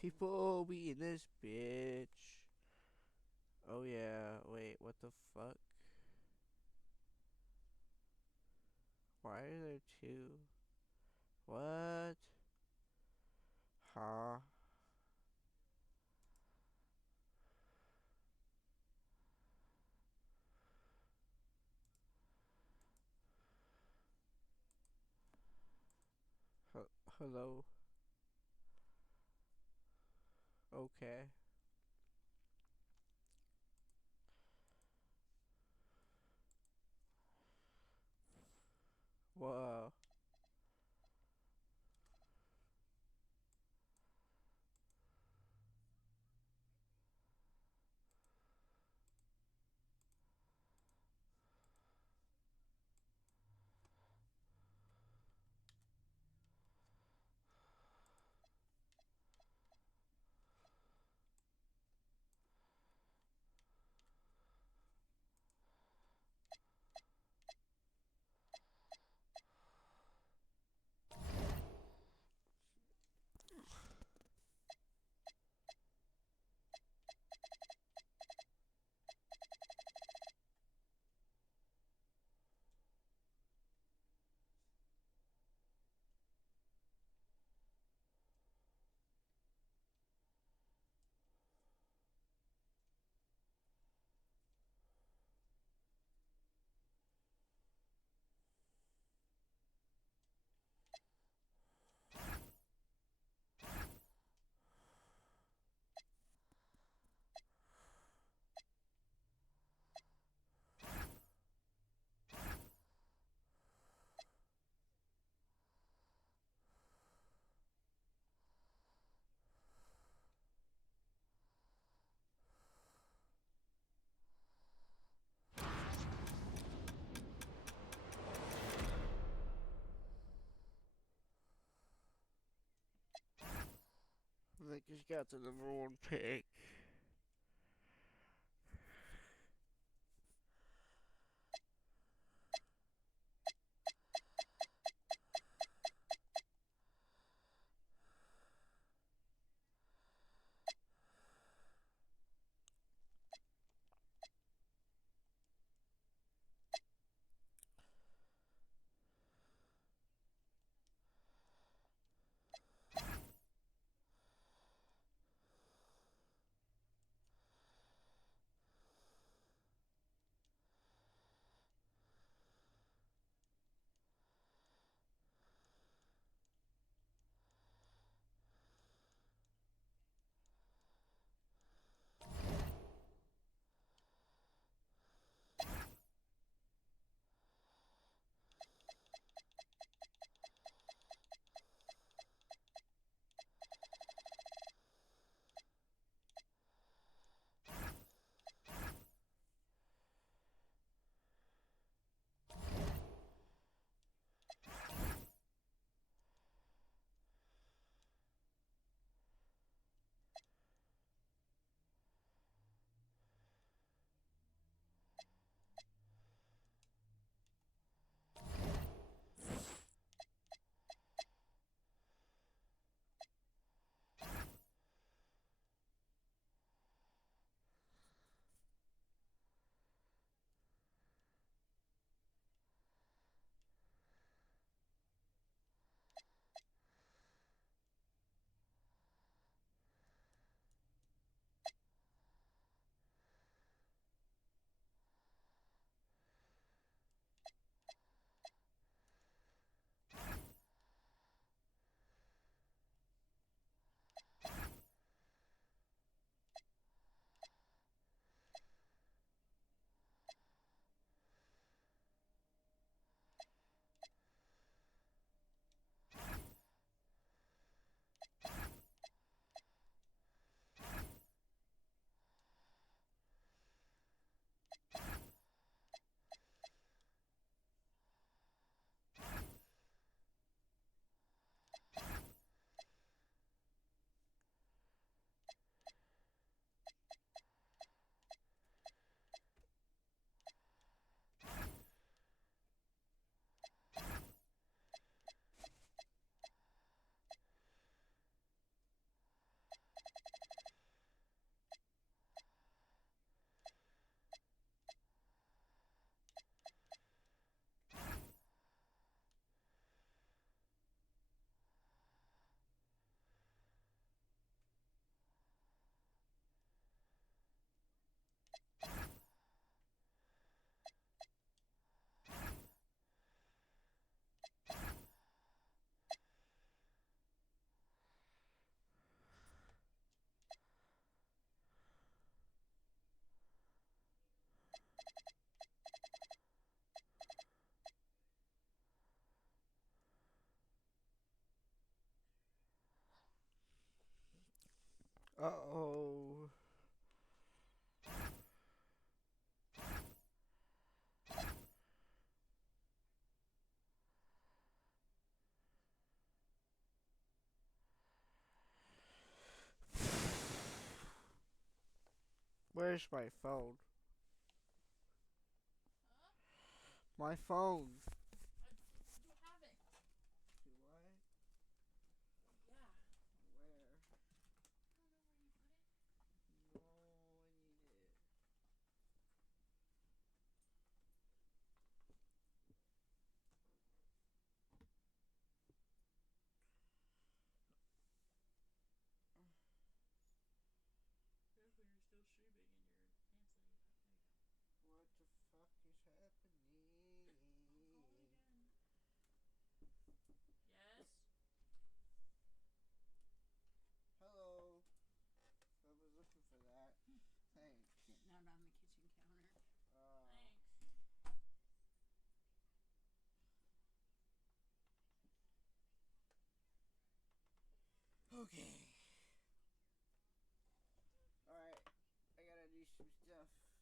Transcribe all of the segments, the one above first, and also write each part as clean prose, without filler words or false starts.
People be in this bitch. Oh yeah, wait, what the fuck? Why are there two? What? Huh? Hello? Okay. Whoa. I think he's got the #1 pick. Uh-oh. Where's my phone? Huh? My phone. You have it. Do I? Yeah. Where? I don't know where you put it. No, I need it. Careful, you're still streaming and your pants letting you There you go. What the fuck is happening? I'm calling again. Yes? Hello. I was looking for that. Thanks. Sitting out on the kitchen counter. Uh, Thanks. okay. Alright. I gotta do some stuff. Okay.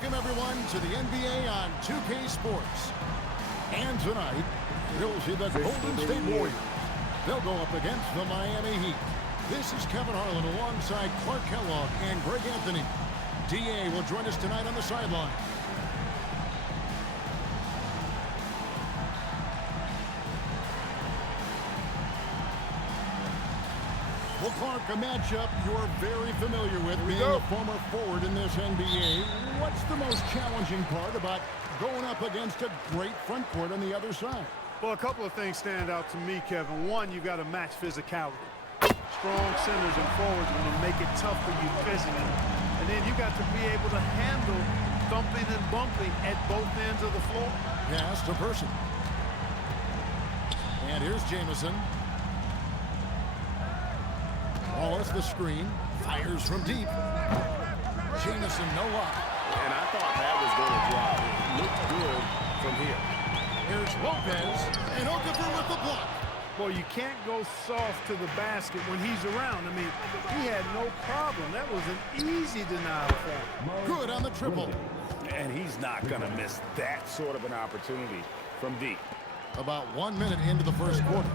Welcome, everyone, to the NBA on 2K Sports. And tonight, you'll see the Golden State Warriors. They'll go up against the Miami Heat. This is Kevin Harlan alongside Clark Kellogg and Greg Anthony. D.A. will join us tonight on the sideline. Well, Clark, a matchup you're very familiar with, being a former forward in this NBA. What's the most challenging part about going up against a great front court on the other side? Well, a couple of things stand out to me, Kevin. One, you got to match physicality. Strong centers and forwards want to make it tough for you physically. And then you got to be able to handle thumping and bumping at both ends of the floor. Pass to Person. And here's Jamison. Wallace the screen. Fires from deep. Jamison, no luck. And I thought that was going to drop. It looked good from here. Here's Lopez. And Okafor with the block. Well, you can't go soft to the basket when he's around. I mean, he had no problem. That was an easy denial for him. Good on the triple. And he's not going to miss that sort of an opportunity from deep. About 1 minute into the first quarter.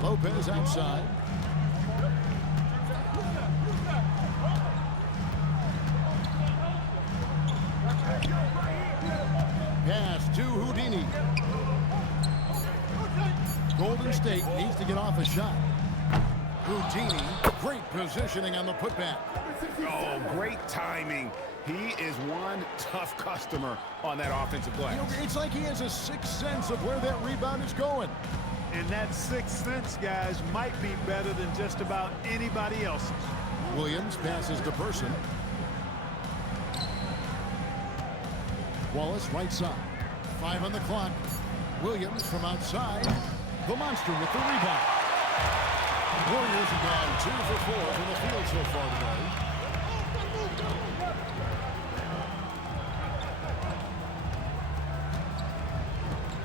Lopez outside. Pass to Houdini. Golden State needs to get off a shot. Houdini, great positioning on the putback. Oh, great timing. He is one tough customer on that offensive glass. You know, it's like he has a sixth sense of where that rebound is going. And that sixth sense, guys, might be better than just about anybody else's. Williams passes to Person. Wallace right side. 5 on the clock. Williams from outside. The monster with the rebound. Warriors have gone 2 for 4 from the field so far today.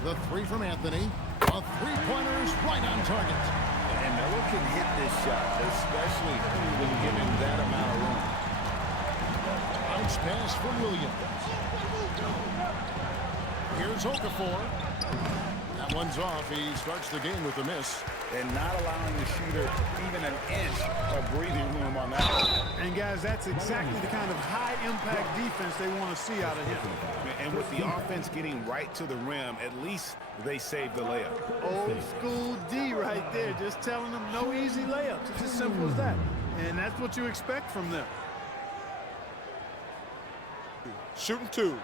The 3 from Anthony. A three-pointer is right on target. And Melo can hit this shot, especially when you give him that amount of room. Bounce pass from Williams. Here's Okafor. That one's off. He starts the game with a miss. And not allowing the shooter even an inch of breathing room on that one. And, guys, that's exactly the kind of high-impact defense they want to see out of him. And with the offense getting right to the rim, at least they saved the layup. Old school D right there, just telling them no easy layups. It's as simple as that. And that's what you expect from them. Shooting 2.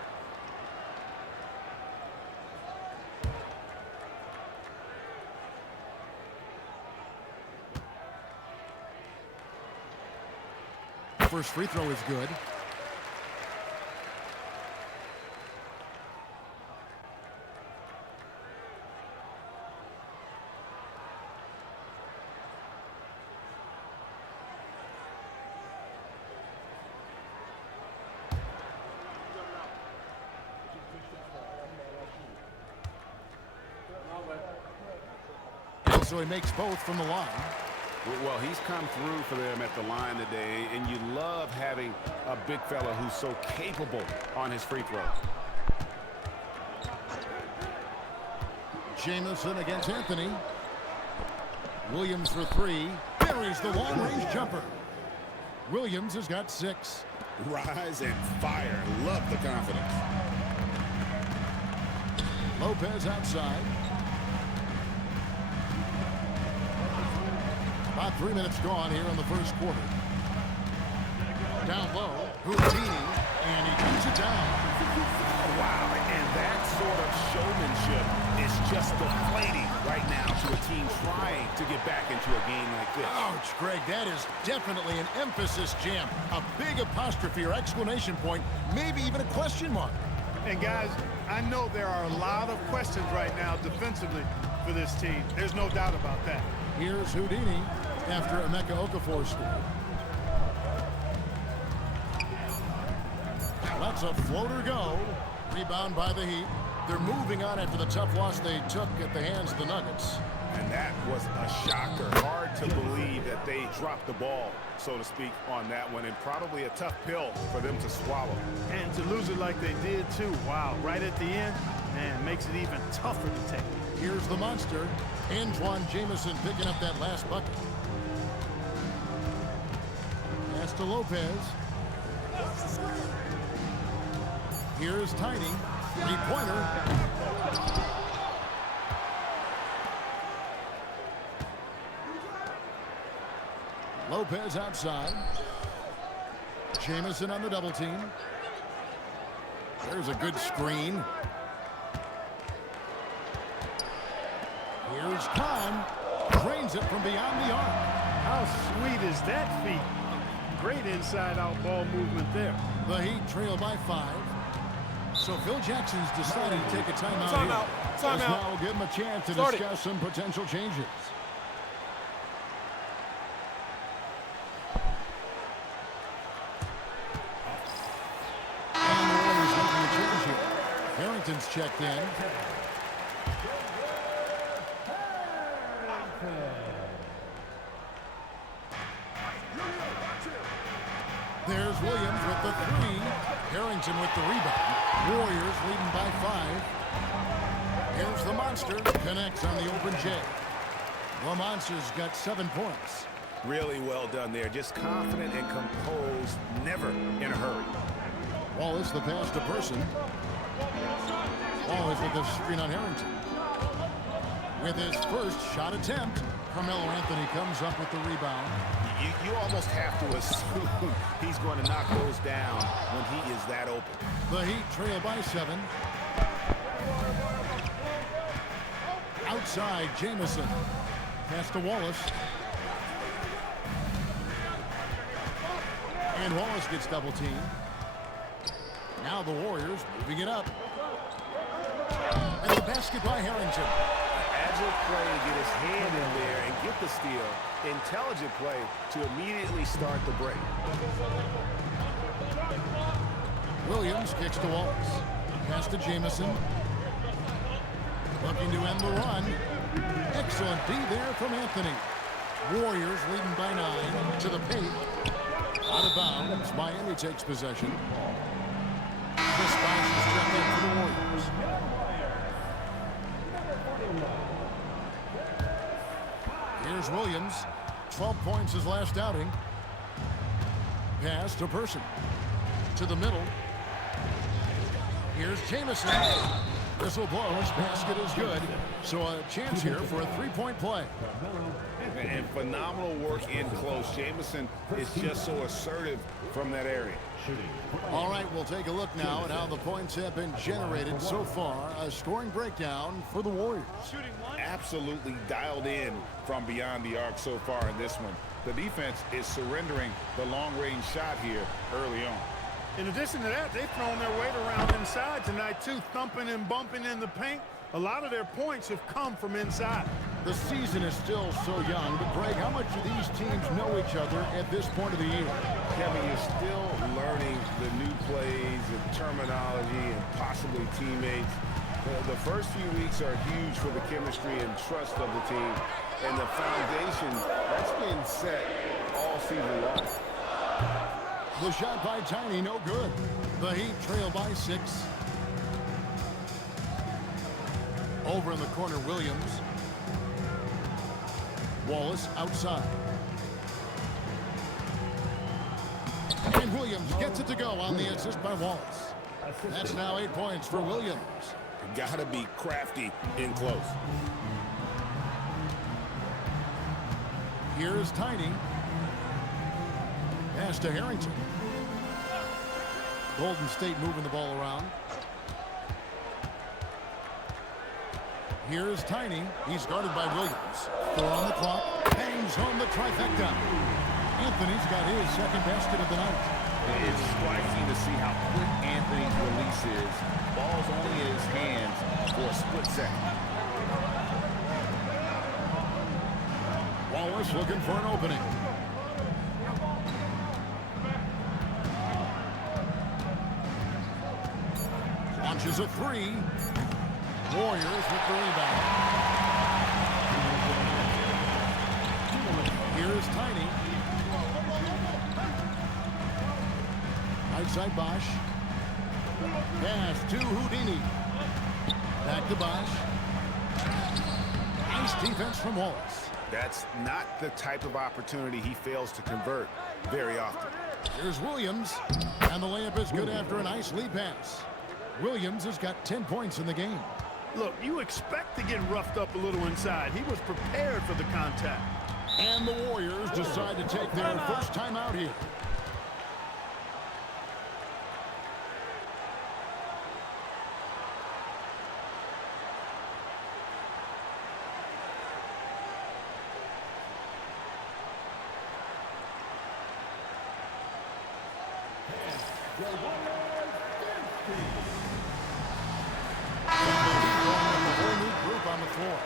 First free throw is good. So he makes both from the line. Well, he's come through for them at the line today, and you love having a big fella who's so capable on his free throws. Jamison against Anthony. Williams for 3. Buries the long-range jumper. Williams has got 6. Rise and fire. Love the confidence. Lopez outside. About 3 minutes gone here in the first quarter. Down low, Houdini, and he comes it down. Wow, and that sort of showmanship is just deflating right now to a team trying to get back into a game like this. Ouch, Greg, that is definitely an emphasis jam. A big apostrophe or exclamation point, maybe even a question mark. And, guys, I know there are a lot of questions right now defensively for this team. There's no doubt about that. Here's Houdini after Emeka Okafor scored. Lets a floater go. Rebound by the Heat. They're moving on after the tough loss they took at the hands of the Nuggets. And that was a shocker. Hard hard to believe that they dropped the ball, so to speak, on that one, and probably a tough pill for them to swallow. And to lose it like they did, too. Wow, right at the end, man, makes it even tougher to take. Here's the monster, Antoine Jameson, picking up that last bucket. Pass to Lopez. Here's Tiny, three-pointer. Lopez outside. Jameson on the double team. There's a good screen. Here's Khan. Drains it from beyond the arc. How sweet is that feat? Great inside-out ball movement there. The Heat trail by 5. So Phil Jackson's decided to take a timeout here. As now will give him a chance to discuss some potential changes. And the Warriors making a change here. Harrington's checked in. There's Williams with the 3. Harrington with the rebound. Warriors leading by 5. Here's the monster. Connects on the open J. The monster's got 7 points. Really well done there. Just confident and composed, never in a hurry. Wallace, the pass to Person. Wallace with the screen on Harrington. With his first shot attempt, Carmelo Anthony comes up with the rebound. You almost have to assume he's going to knock those down when he is that open. The Heat trail by 7. Outside, Jameson. Pass to Wallace. And Wallace gets double teamed. Now the Warriors moving it up. And the basket by Harrington. Agile play to get his hand in there and get the steal. Intelligent play to immediately start the break. Williams kicks to Wallace. Pass to Jameson. Looking to end the run. Excellent D there from Anthony. Warriors leading by 9 to the paint. Out of bounds. Miami takes possession. Chris Bosh is checked in for the Warriors. Here's Williams. 12 points his last outing. Pass to Person. To the middle. Here's Jameson. Whistle blows. Basket is good. So a chance here for a three-point play. And phenomenal work in close. Jameson is just so assertive from that area. All right, we'll take a look now at how the points have been generated so far. A scoring breakdown for the Warriors. Absolutely dialed in from beyond the arc so far in this one. The defense is surrendering the long-range shot here early on. In addition to that, they've thrown their weight around inside tonight, too, thumping and bumping in the paint. A lot of their points have come from inside. The season is still so young, but Greg, how much do these teams know each other at this point of the year? Kevin, you're still learning the new plays and terminology and possibly teammates. The first few weeks are huge for the chemistry and trust of the team. And the foundation, that's been set all season long. The shot by Tiny, no good. The Heat trail by 6. Over in the corner, Williams. Wallace outside. And Williams gets it to go on the assist by Wallace. That's now 8 points for Williams. Gotta be crafty in close. Here's Tiny. Pass to Harrington. Golden State moving the ball around. Here's Tiny. He's guarded by Williams. 4 on the clock. Bangs home the trifecta. Anthony's got his second basket of the night. It's striking to see how quick Anthony's release is. Ball's only in his hands for a split second. Wallace looking for an opening. Launches a 3. Warriors with the rebound. Here's Tiny. Outside Bosch. Pass to Houdini. Back to Bosch. Nice defense from Wallace. That's not the type of opportunity he fails to convert very often. Here's Williams. And the layup is good after a nice lead pass. Williams has got 10 points in the game. Look, you expect to get roughed up a little inside. He was prepared for the contact. And the Warriors decide to take their first time out here. On the floor.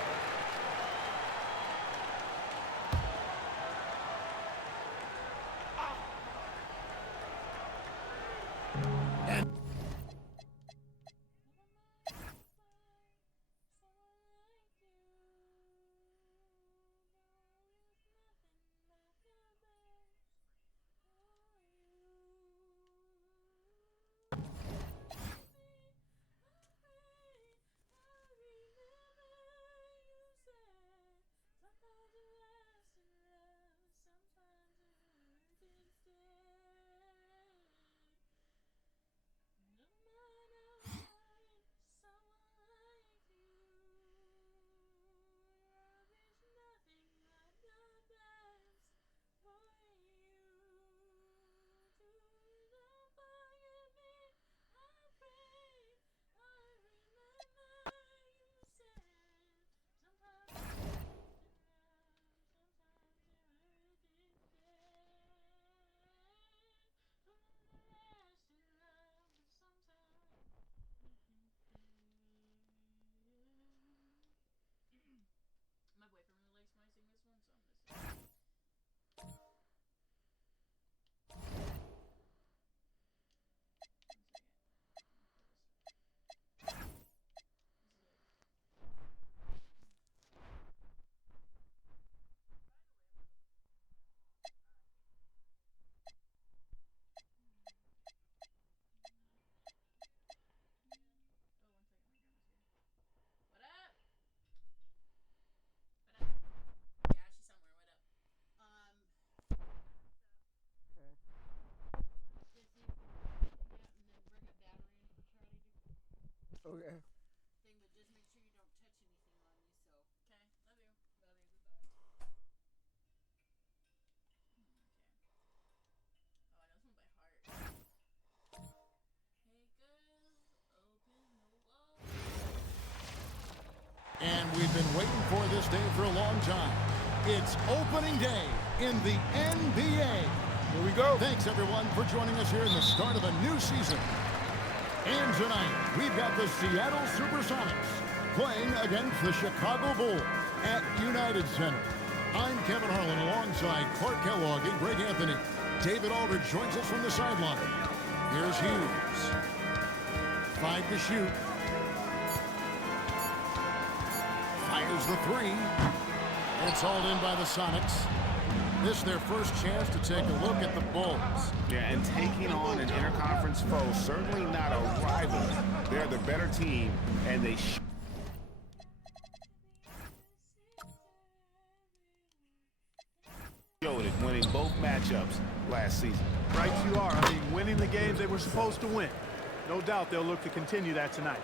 And My boyfriend really likes when I sing this one, so I'm gonna sing it. Okay. Thing, but just make sure you don't touch anything on you, so. Okay, love you. Love you, goodbye. Okay. Oh, I know this one by heart. Hey girl, open the wall. And we've been waiting for this day for a long time. It's opening day in the NBA. Here we go. Thanks, everyone, for joining us here in the start of a new season. And tonight, we've got the Seattle Supersonics playing against the Chicago Bulls at United Center. I'm Kevin Harlan alongside Clark Kellogg and Greg Anthony. David Aldridge joins us from the sideline. Here's Hughes. 5 to shoot. Fires the 3. It's hauled in by the Sonics. This is their first chance to take a look at the Bulls. Yeah, and taking on an interconference foe, certainly not a rival. They're the better team, and they showed it winning both matchups last season. Right you are. I mean, winning the games they were supposed to win. No doubt they'll look to continue that tonight.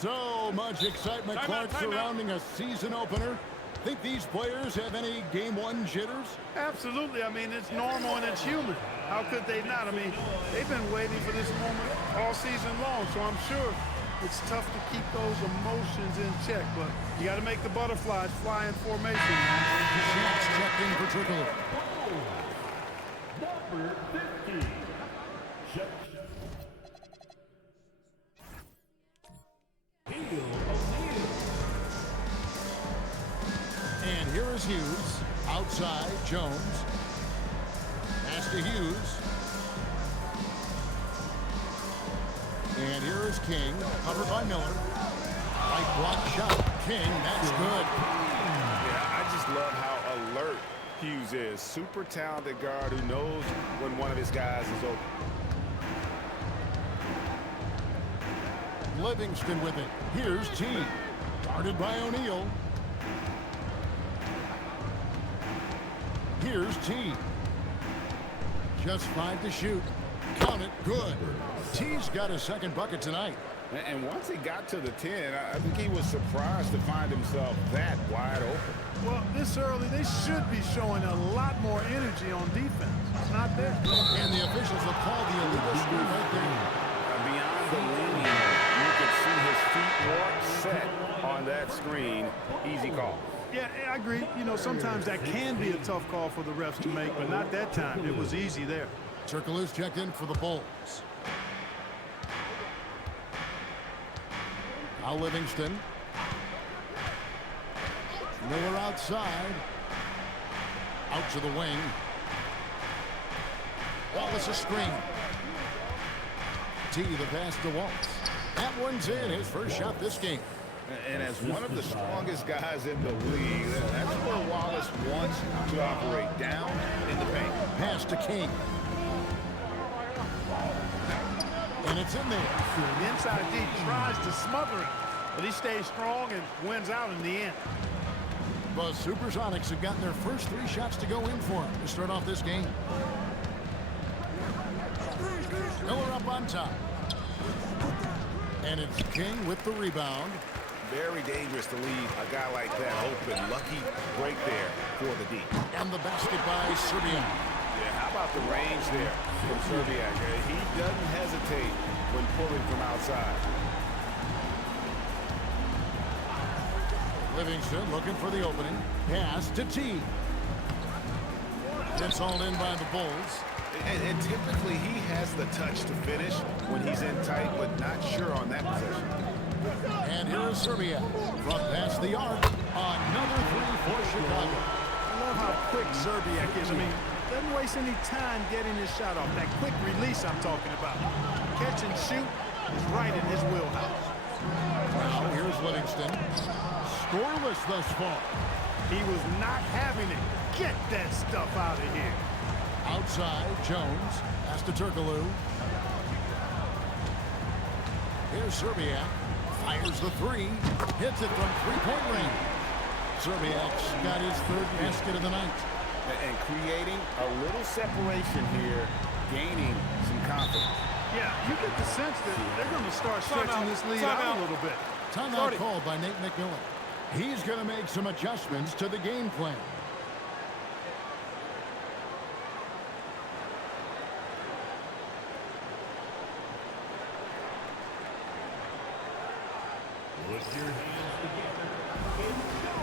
So much excitement, Clark, surrounding a season opener. Think these players have any game one jitters? Absolutely. I mean, it's normal and it's human. How could they not? I mean, they've been waiting for this moment all season long, so I'm sure it's tough to keep those emotions in check, but you got to make the butterflies fly in formation. Shots checked in for Trickler. Number 50. And here is Hughes. Outside, Jones. Pass to Hughes. And here is King. Covered by Miller. Right block shot. King, that's good. Yeah, I just love how alert Hughes is. Super talented guard who knows when one of his guys is open. Livingston with it. Here's T. Guarded by O'Neal. Here's T. Just 5 to shoot. Count it. Good. T's got his second bucket tonight. And once he got to the 10, I think he was surprised to find himself that wide open. Well, this early, they should be showing a lot more energy on defense. It's not there. And the officials have called the illegal screen right there. Beyond the leaning, you could see his feet weren't set on that screen. Easy call. Yeah, I agree. You know, sometimes that can be a tough call for the refs to make, but not that time. It was easy there. Turkoglu's checked in for the Bulls. Now Livingston. Miller outside. Out to the wing. Wallace a screen. T the pass to Wallace. That one's in. His first shot this game. And as one of the strongest guys in the league, that's where Wallace wants to operate, down in the paint. Pass to King. And it's in there. The inside D tries to smother him, but he stays strong and wins out in the end. The Supersonics have gotten their first 3 shots to go in for him to start off this game. Miller up on top. And it's King with the rebound. Very dangerous to leave a guy like that open. Lucky break there for the D. And the basket by Serbiak. Yeah, how about the range there from Serbiak? He doesn't hesitate when pulling from outside. Livingston looking for the opening. Pass to T. It's hauled in by the Bulls. And typically he has the touch to finish when he's in tight, but not sure on that possession. And here is Serbiak from past the arc. Another 3 for Chicago. I love how quick Serbiak is. I mean, doesn't waste any time getting his shot off. That quick release I'm talking about. Catch and shoot is right in his wheelhouse. Now here's Livingston. Scoreless thus far. He was not having it. Get that stuff out of here. Outside, Jones. Pass to Turkoglu. Here's Serbiak. Fires the 3. Hits it from 3-point range. Serbiak's got his 3rd basket of the night. And creating a little separation here, gaining some confidence. Yeah, you get the sense that they're going to start stretching this lead out a little bit. Timeout called by Nate McMillan. He's going to make some adjustments to the game plan. Put your hands together and go.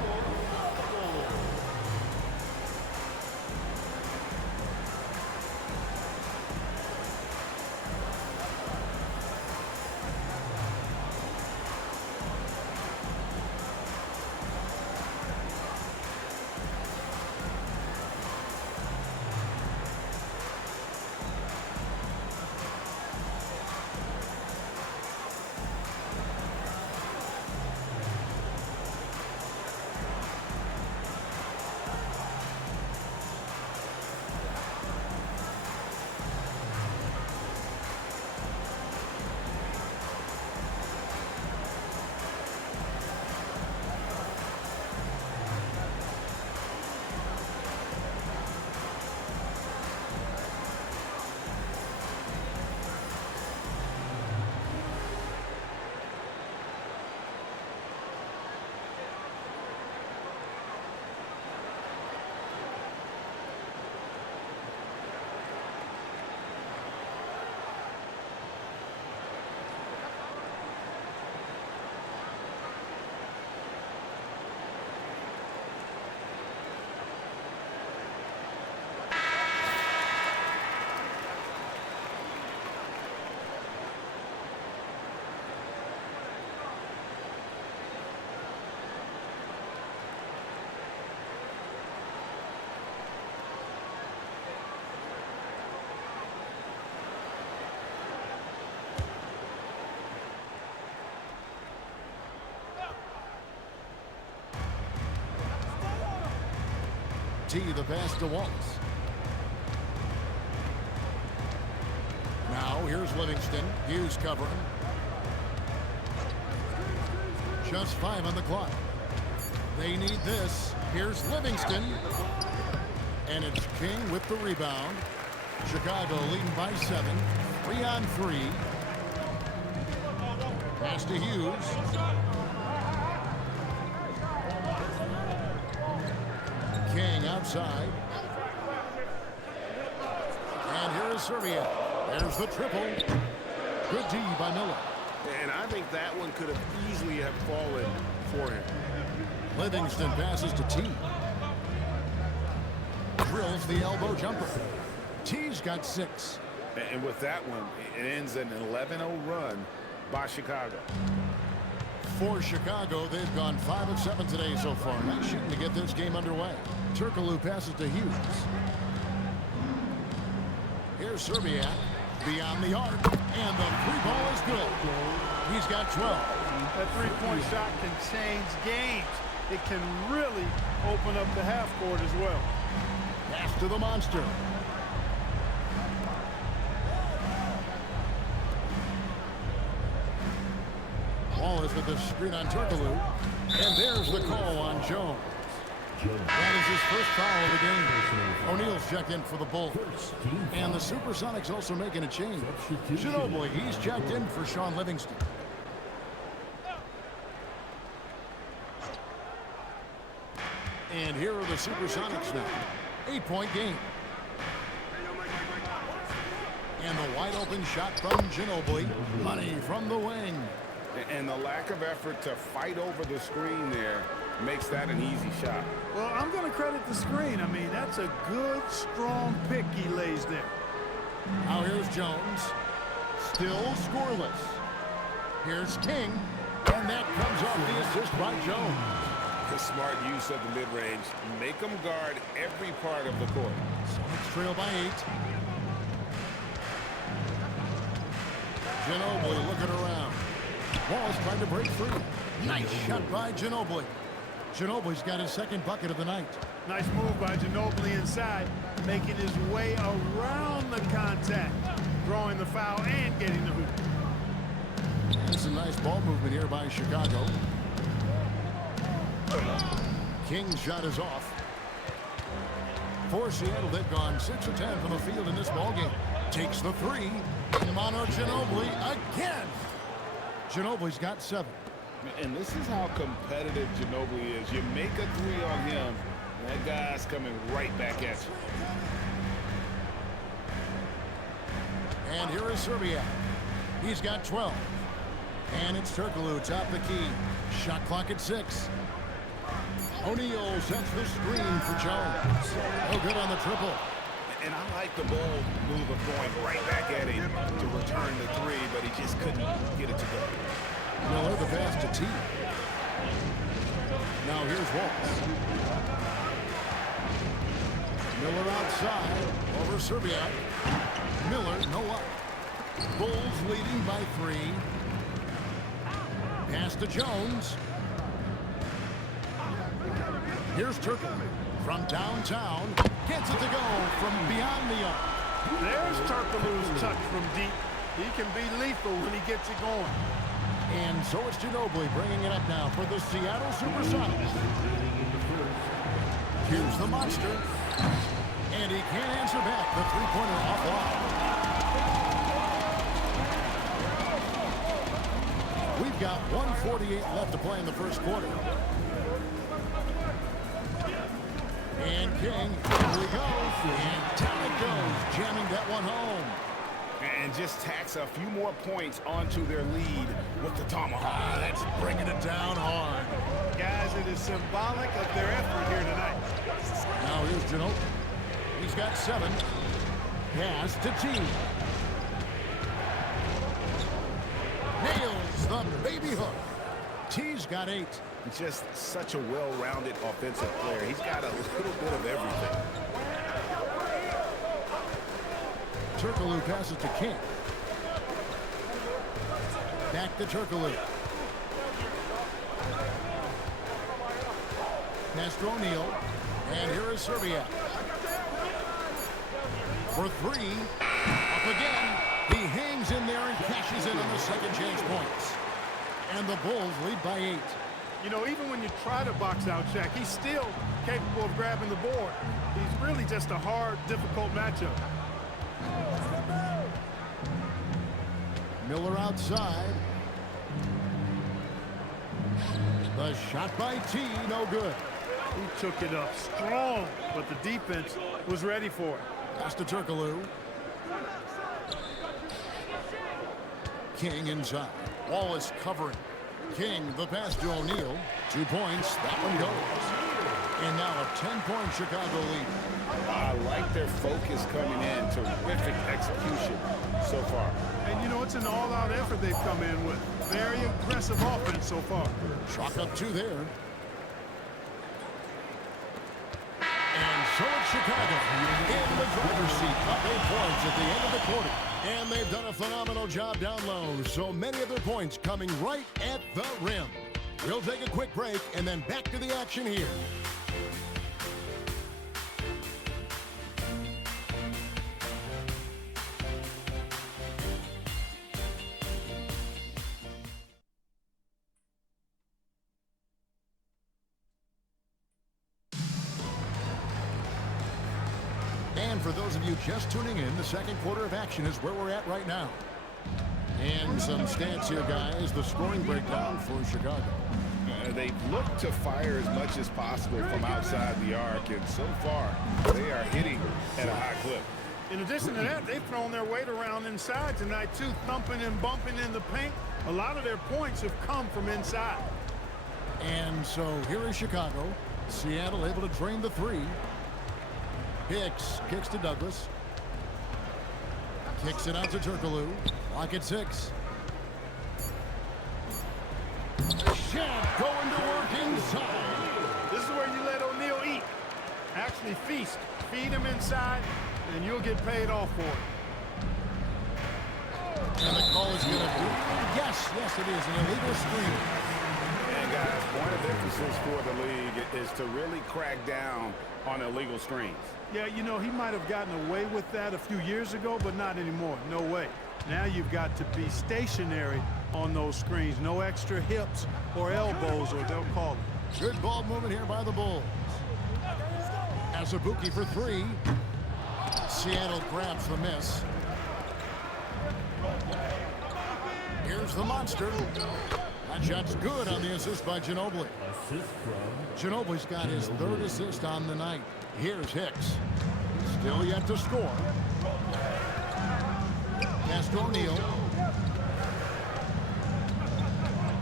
T, the pass to Wallace. Now here's Livingston. Hughes covering. Just 5 on the clock. They need this. Here's Livingston. And it's King with the rebound. Chicago leading by 7. 3 on 3. Pass to Hughes. King outside. And here is Serbia. There's the triple. Good D by Miller. And I think that one could have easily have fallen for him. Livingston passes to T. Drills the elbow jumper. T's got 6. And with that one, it ends an 11-0 run by Chicago. For Chicago, they've gone 5 of 7 today so far. Nice shooting to get this game underway. Turkoglu passes to Hughes. Here's Serbia beyond the arc, and the free ball is good. He's got 12. That three-point shot can change games. It can really open up the half court as well. Pass to the monster. Wallace with the screen on Turkoglu. And there's the call on Jones. That is his first foul of the game. O'Neal's checked in for the Bulls. And the Supersonics also making a change. Ginobili, he's checked in for Sean Livingston. And here are the Supersonics now. 8-point game. And the wide open shot from Ginobili. Money from the wing. And the lack of effort to fight over the screen there makes that an easy shot. Well, I'm going to credit the screen. I mean, that's a good, strong pick he lays there. Now here's Jones. Still scoreless. Here's King. And that comes off the assist by Jones. The smart use of the mid-range. Make them guard every part of the court. Sonics trail by 8. Ginobili looking around. Wallace trying to break free. Nice shot by Ginobili. Ginobili's got his second bucket of the night. Nice move by Ginobili inside, making his way around the contact, drawing the foul and getting the hoop. And some nice ball movement here by Chicago. King's shot is off. For Seattle, they've gone 6 of 10 from the field in this ballgame. Takes the 3. Manu Ginobili again. Ginobili's got 7. And this is how competitive Ginobili is. You make a 3 on him, and that guy's coming right back at you. And here is Serbia. He's got 12. And it's Turkoglu top the key. Shot clock at 6. O'Neal sets the screen for Jones. No good on the triple. And I like the ball move of going right back at him to return the 3, but he just couldn't get it to go. Miller the pass to T. Now here's Wallace. Miller outside over Serbia. Miller no up. Bulls leading by 3. Pass to Jones. Here's Turkoglu from downtown. Gets it to go from beyond the arc. There's Turkoglu's touch from deep. He can be lethal when he gets it going. And so it's Ginobili bringing it up now for the Seattle Supersonics. Here's the monster. And he can't answer back. The three-pointer offline. We've got 1:48 left to play in the first quarter. And King, here we go. And down it goes, jamming that one home. And just tacks a few more points onto their lead with the tomahawk. That's bringing it down hard. Guys, it is symbolic of their effort here tonight. Now here's Ginobili. He's got 7. Pass to T. Nails the baby hook. T's got 8. Just such a well-rounded offensive player. He's got a little bit of everything. Turkoglu passes to King. Back to Turkoglu. Pass to O'Neal. And here is Serbia. For three. Up again. He hangs in there and cashes in on the second chance points. And the Bulls lead by 8. You know, even when you try to box out Shaq, he's still capable of grabbing the board. He's really just a hard, difficult matchup. Miller outside. The shot by T, no good. He took it up strong, but the defense was ready for it. Pass to Turkoglu. King inside. Wallace covering. King, the pass to O'Neal. 2 points. That one goes. And now a 10-point Chicago lead. I like their focus coming in. Terrific execution so far. And, you know, it's an all-out effort they've come in with. Very impressive offense so far. Chalk up 2 there. And so it's Chicago in the driver's seat. Up 8 points at the end of the quarter. And they've done a phenomenal job down low. So many of their points coming right at the rim. We'll take a quick break and then back to the action here. And for those of you just tuning in, the second quarter of action is where we're at right now. And some stats here, guys. The scoring breakdown for Chicago. They look to fire as much as possible from outside the arc, and so far, they are hitting at a high clip. In addition to that, they've thrown their weight around inside tonight, too, thumping and bumping in the paint. A lot of their points have come from inside. And so here is Chicago. Seattle able to drain the 3. Hicks kicks to Douglas. Kicks it out to Turkoglu. Lock at 6. Shaq going to work inside. This is where you let O'Neal eat. Actually feast. Feed him inside, and you'll get paid off for it. And the call is going to be, yes, it is an illegal screen. And guys, point of emphasis for the league is to really crack down on illegal screens. Yeah, you know, he might have gotten away with that a few years ago, but not anymore. No way. Now you've got to be stationary on those screens. No extra hips or elbows, or they'll call it. Good ball movement here by the Bulls. Azubuike for 3. Seattle grabs the miss. Here's the monster. That shot's good on the assist by Ginobili. Assist from Ginobili's got his 3rd assist on the night. Here's Hicks. Still yet to score. Pass to O'Neal.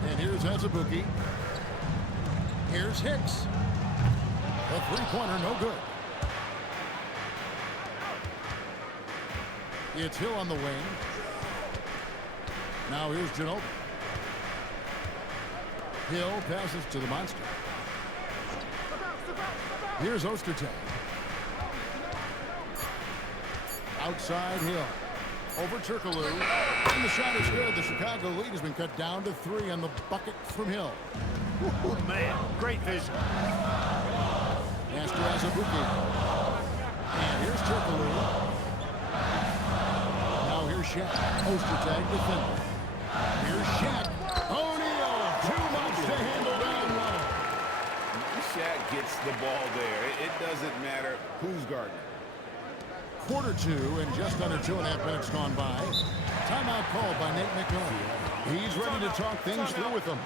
And here's Azubuike. Here's Hicks. A 3-pointer, no good. It's Hill on the wing. Now here's Ginobili. Hill passes to the monster. Here's Ostertag. Outside Hill. Over Turkoglu. And the shot is good. The Chicago lead has been cut down to 3 on the bucket from Hill. Oh, man, great vision. Pass to Azubuike. And here's Turkoglu. Now here's Shaq. Ostertag defender. Here's Shaq. O'Neal. Too much to handle down low. Shaq gets the ball there. It doesn't matter who's guarding. Quarter 2 and just under 2.5 minutes gone by. Timeout called by Nate McMillan. He's ready to talk things through with them.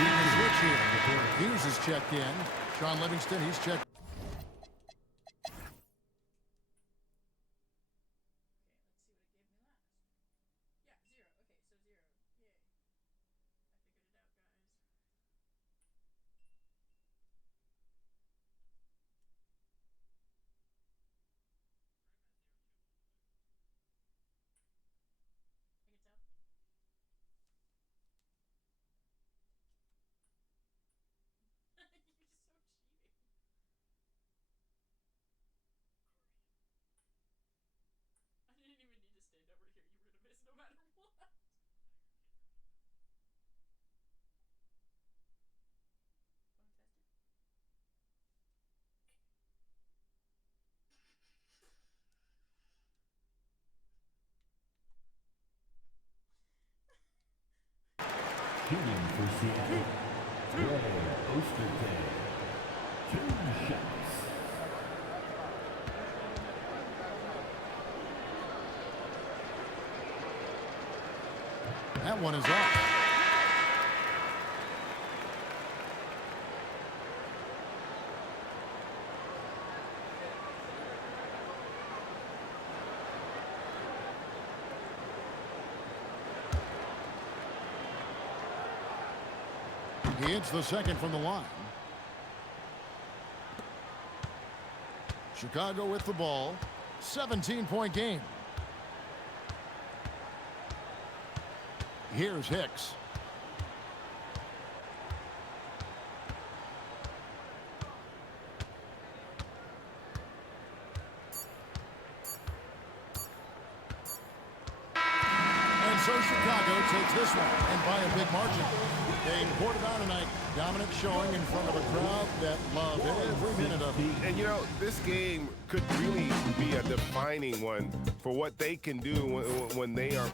Making the switch here. Hughes is checked in. Sean Livingston, he's checked. Hitting for Seattle, Ray Ostertag. 2 shots. That one is off. He hits the second from the line. Chicago with the ball. 17-point game. Here's Hicks. And so Chicago takes this one, and by a big margin. They poured it on tonight. Dominant showing in front of a crowd that loved every minute of it. And, you know, this game could really be a defining one for what they can do when they are.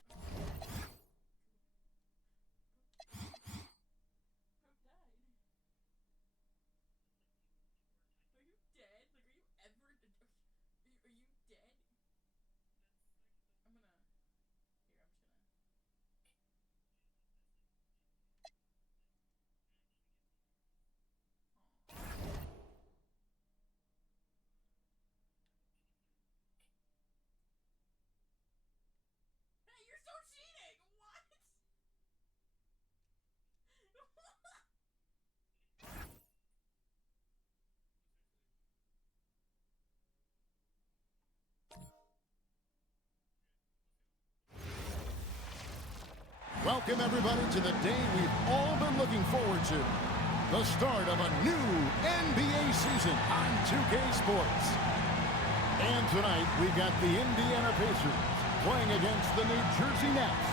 Welcome, everybody, to the day we've all been looking forward to. The start of a new NBA season on 2K Sports. And tonight, we've got the Indiana Pacers playing against the New Jersey Nets.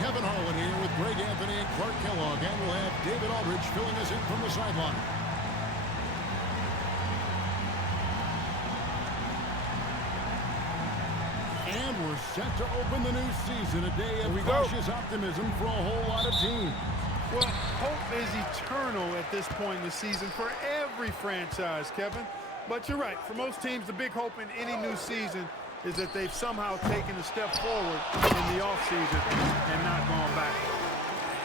Kevin Harlan here with Greg Anthony and Clark Kellogg, and we'll have David Aldridge filling us in from the sideline. And we're set to open the new season, a day of cautious optimism for a whole lot of teams. Well, hope is eternal at this point in the season for every franchise, Kevin. But you're right. For most teams, the big hope in any new season is that they've somehow taken a step forward in the offseason and not gone back.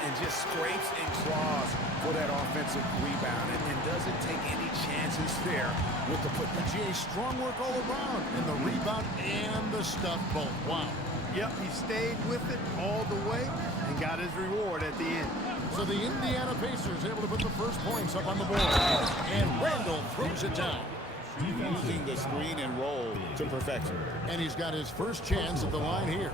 And just scrapes and claws for that offensive rebound and doesn't take any chances there with the foot. GA, strong work all around, and the rebound and the stuff both. Wow. Yep, he stayed with it all the way and got his reward at the end. So the Indiana Pacers able to put the first points up on the board. And Randall throws it down. Using the screen and roll to perfection. And he's got his first chance at the line here.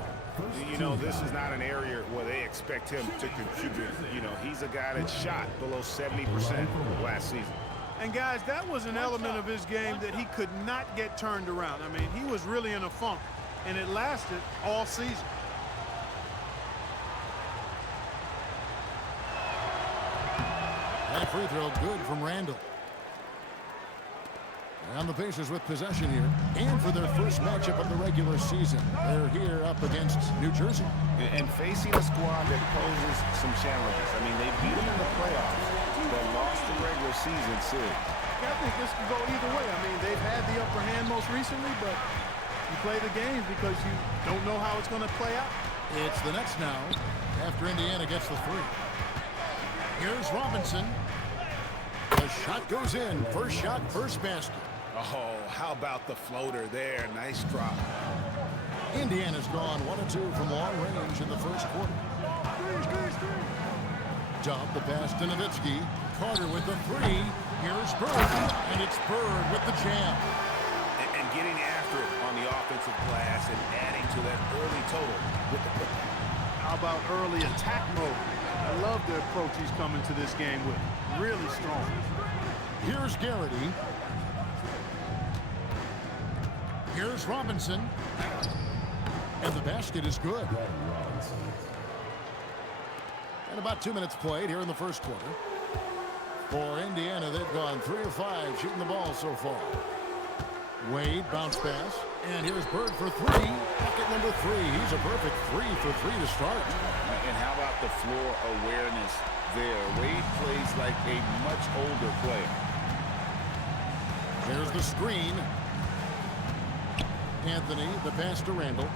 You know, this is not an area where they expect him to contribute. You know, he's a guy that shot below 70% last season. And, guys, that was an element of his game that he could not get turned around. I mean, he was really in a funk, and it lasted all season. That free throw good from Randall. And the Pacers with possession here, and for their first matchup of the regular season. They're here up against New Jersey. And facing a squad that poses some challenges. I mean, they beat them in the playoffs, but lost the regular season series. I think this could go either way. I mean, they've had the upper hand most recently, but you play the games because you don't know how it's going to play out. It's the Nets now, after Indiana gets the three. Here's Robinson. The shot goes in. First shot, first basket. Oh, how about the floater there? Nice drop. Indiana's gone 1 of 2 from long range in the first quarter. Dub the pass to Nowitzki. Carter with the three. Here's Bird, and it's Bird with the jam. And getting after it on the offensive glass and adding to that early total with the putback. How about early attack mode? I love the approach he's coming to this game with. Really strong. Here's Garrity. Here's Robinson. And the basket is good. And about 2 minutes played here in the first quarter. For Indiana, they've gone 3 of 5 shooting the ball so far. Wade, bounce pass. And here's Bird for 3. Bucket number 3. He's a perfect 3 for 3 to start. And how about the floor awareness there? Wade plays like a much older player. There's the screen. Anthony, the pass to Randall.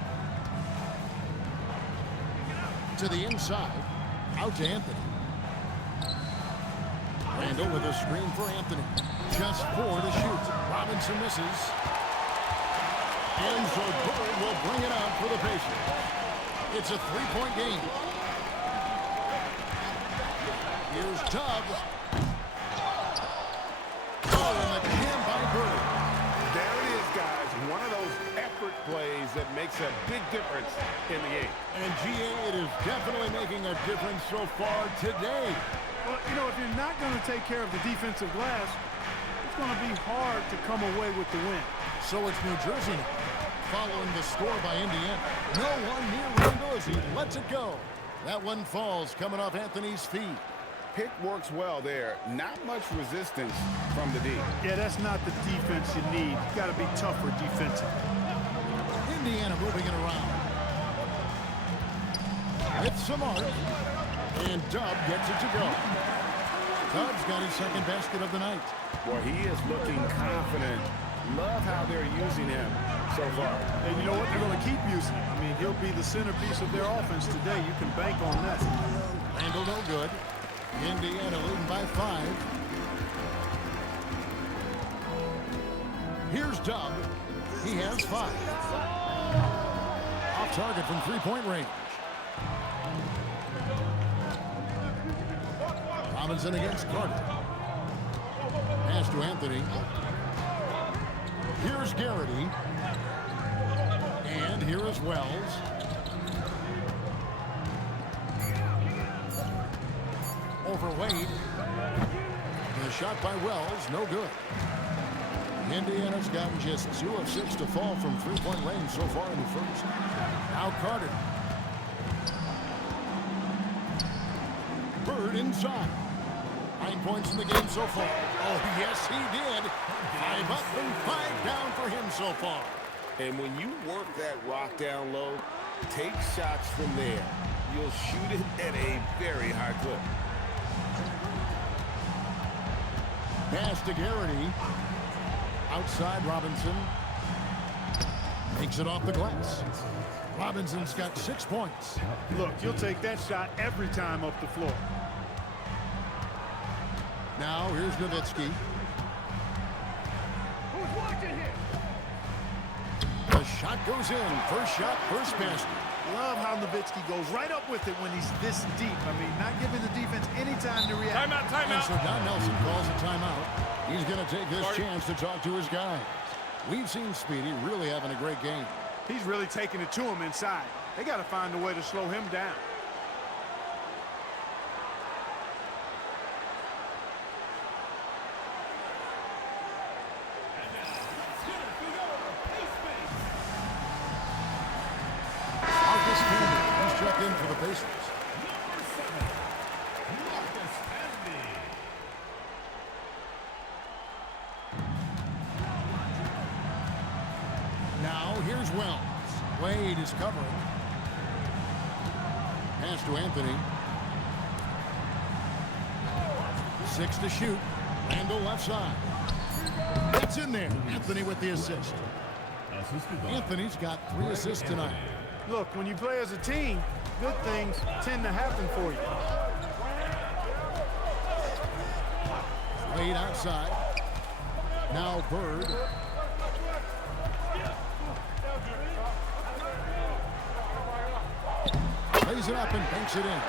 To the inside. Out to Anthony. Randall with a screen for Anthony. Just 4 to shoot. Robinson misses. And so Bird will bring it out for the Pacers. It's a 3-point game. Here's Tubbs. Oh, and the jam by Bird. There it is, guys. One of those effort plays that makes a big difference in the game. And GA, it is definitely making a difference so far today. Well, you know, if you're not going to take care of the defensive glass, it's going to be hard to come away with the win. So it's New Jersey now, following the score by Indiana. No one near Randall as he lets it go. That one falls coming off Anthony's feet. Pick works well there. Not much resistance from the D. Yeah, that's not the defense you need. You got to be tougher defensively. Indiana moving it around. With Samart. And Dub gets it to go. Dub's got his second basket of the night. Boy, he is looking confident. Love how they're using him so far. And you know what? They're going to keep using him. I mean, he'll be the centerpiece of their offense today. You can bank on that. Randall no good. Indiana leading by 5. Here's Dub. He has 5. Off target from 3-point range. Robinson against Carter. Pass to Anthony. Here's Garrity. And here is Wells. Over Wade. The shot by Wells, no good. Indiana's gotten just 2 of 6 to fall from 3-point range so far in the first. Now Carter. Bird inside. 9 points in the game so far. Oh, yes, he did. 5 up and 5 down for him so far. And when you work that rock down low, take shots from there. You'll shoot it at a very high clip. Pass to Garrity. Outside Robinson. Makes it off the glass. Robinson's got 6 points. Look, you'll take that shot every time up the floor. Now here's Nowitzki. Who's watching here? The shot goes in. First shot, first basket. Love how Nowitzki goes right up with it when he's this deep. I mean, not giving the defense any time to react. And so Don Nelson calls a timeout. He's going to take this chance to talk to his guys. We've seen Speedy really having a great game. He's really taking it to him inside. They got to find a way to slow him down. Marcus Camby, he's checked in for the Pacers. Now here's Wells. Wade is covering. Pass to Anthony. 6 to shoot. Randall left side. That's in there. Anthony with the assist. Anthony's got 3 assists tonight. Look, when you play as a team, good things tend to happen for you. Played outside. Now Bird. Plays it up and banks it in.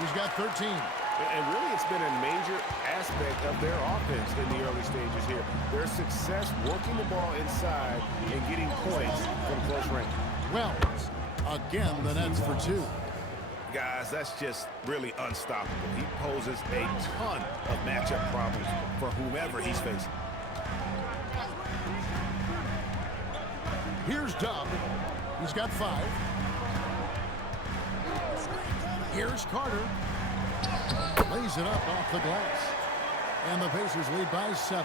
He's got 13. And really, it's been a major aspect of their offense in the early stages here. Their success working the ball inside and getting points from close range. Wells. Again, the Nets for two. Guys, that's just really unstoppable. He poses a ton of matchup problems for whomever he's facing. Here's Dub. He's got 5. Here's Carter. Lays it up off the glass. And the Pacers lead by 7.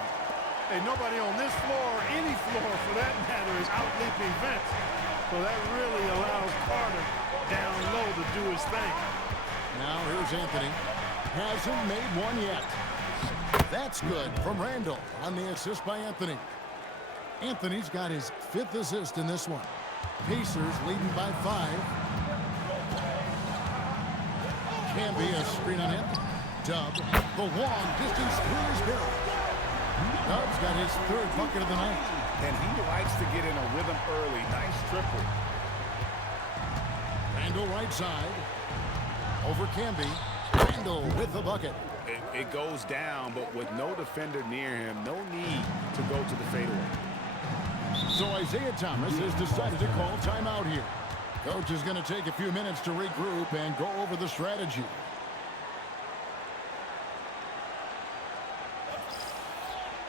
Hey, nobody on this floor, or any floor for that matter, is out-leaping Vince. So that really allows Carter down low to do his thing. Now here's Anthony. Hasn't made one yet. That's good from Randall on the assist by Anthony. Anthony's got his 5th assist in this one. Pacers leading by 5. Can be a screen on him. Dub, the long distance three is good. Dub's got his 3rd bucket of the night. And he likes to get in a rhythm early. Nice triple. Randall right side. Over Camby. Randall with the bucket. It goes down, but with no defender near him, no need to go to the fadeaway. So Isaiah Thomas has decided to call timeout here. Coach is going to take a few minutes to regroup and go over the strategy.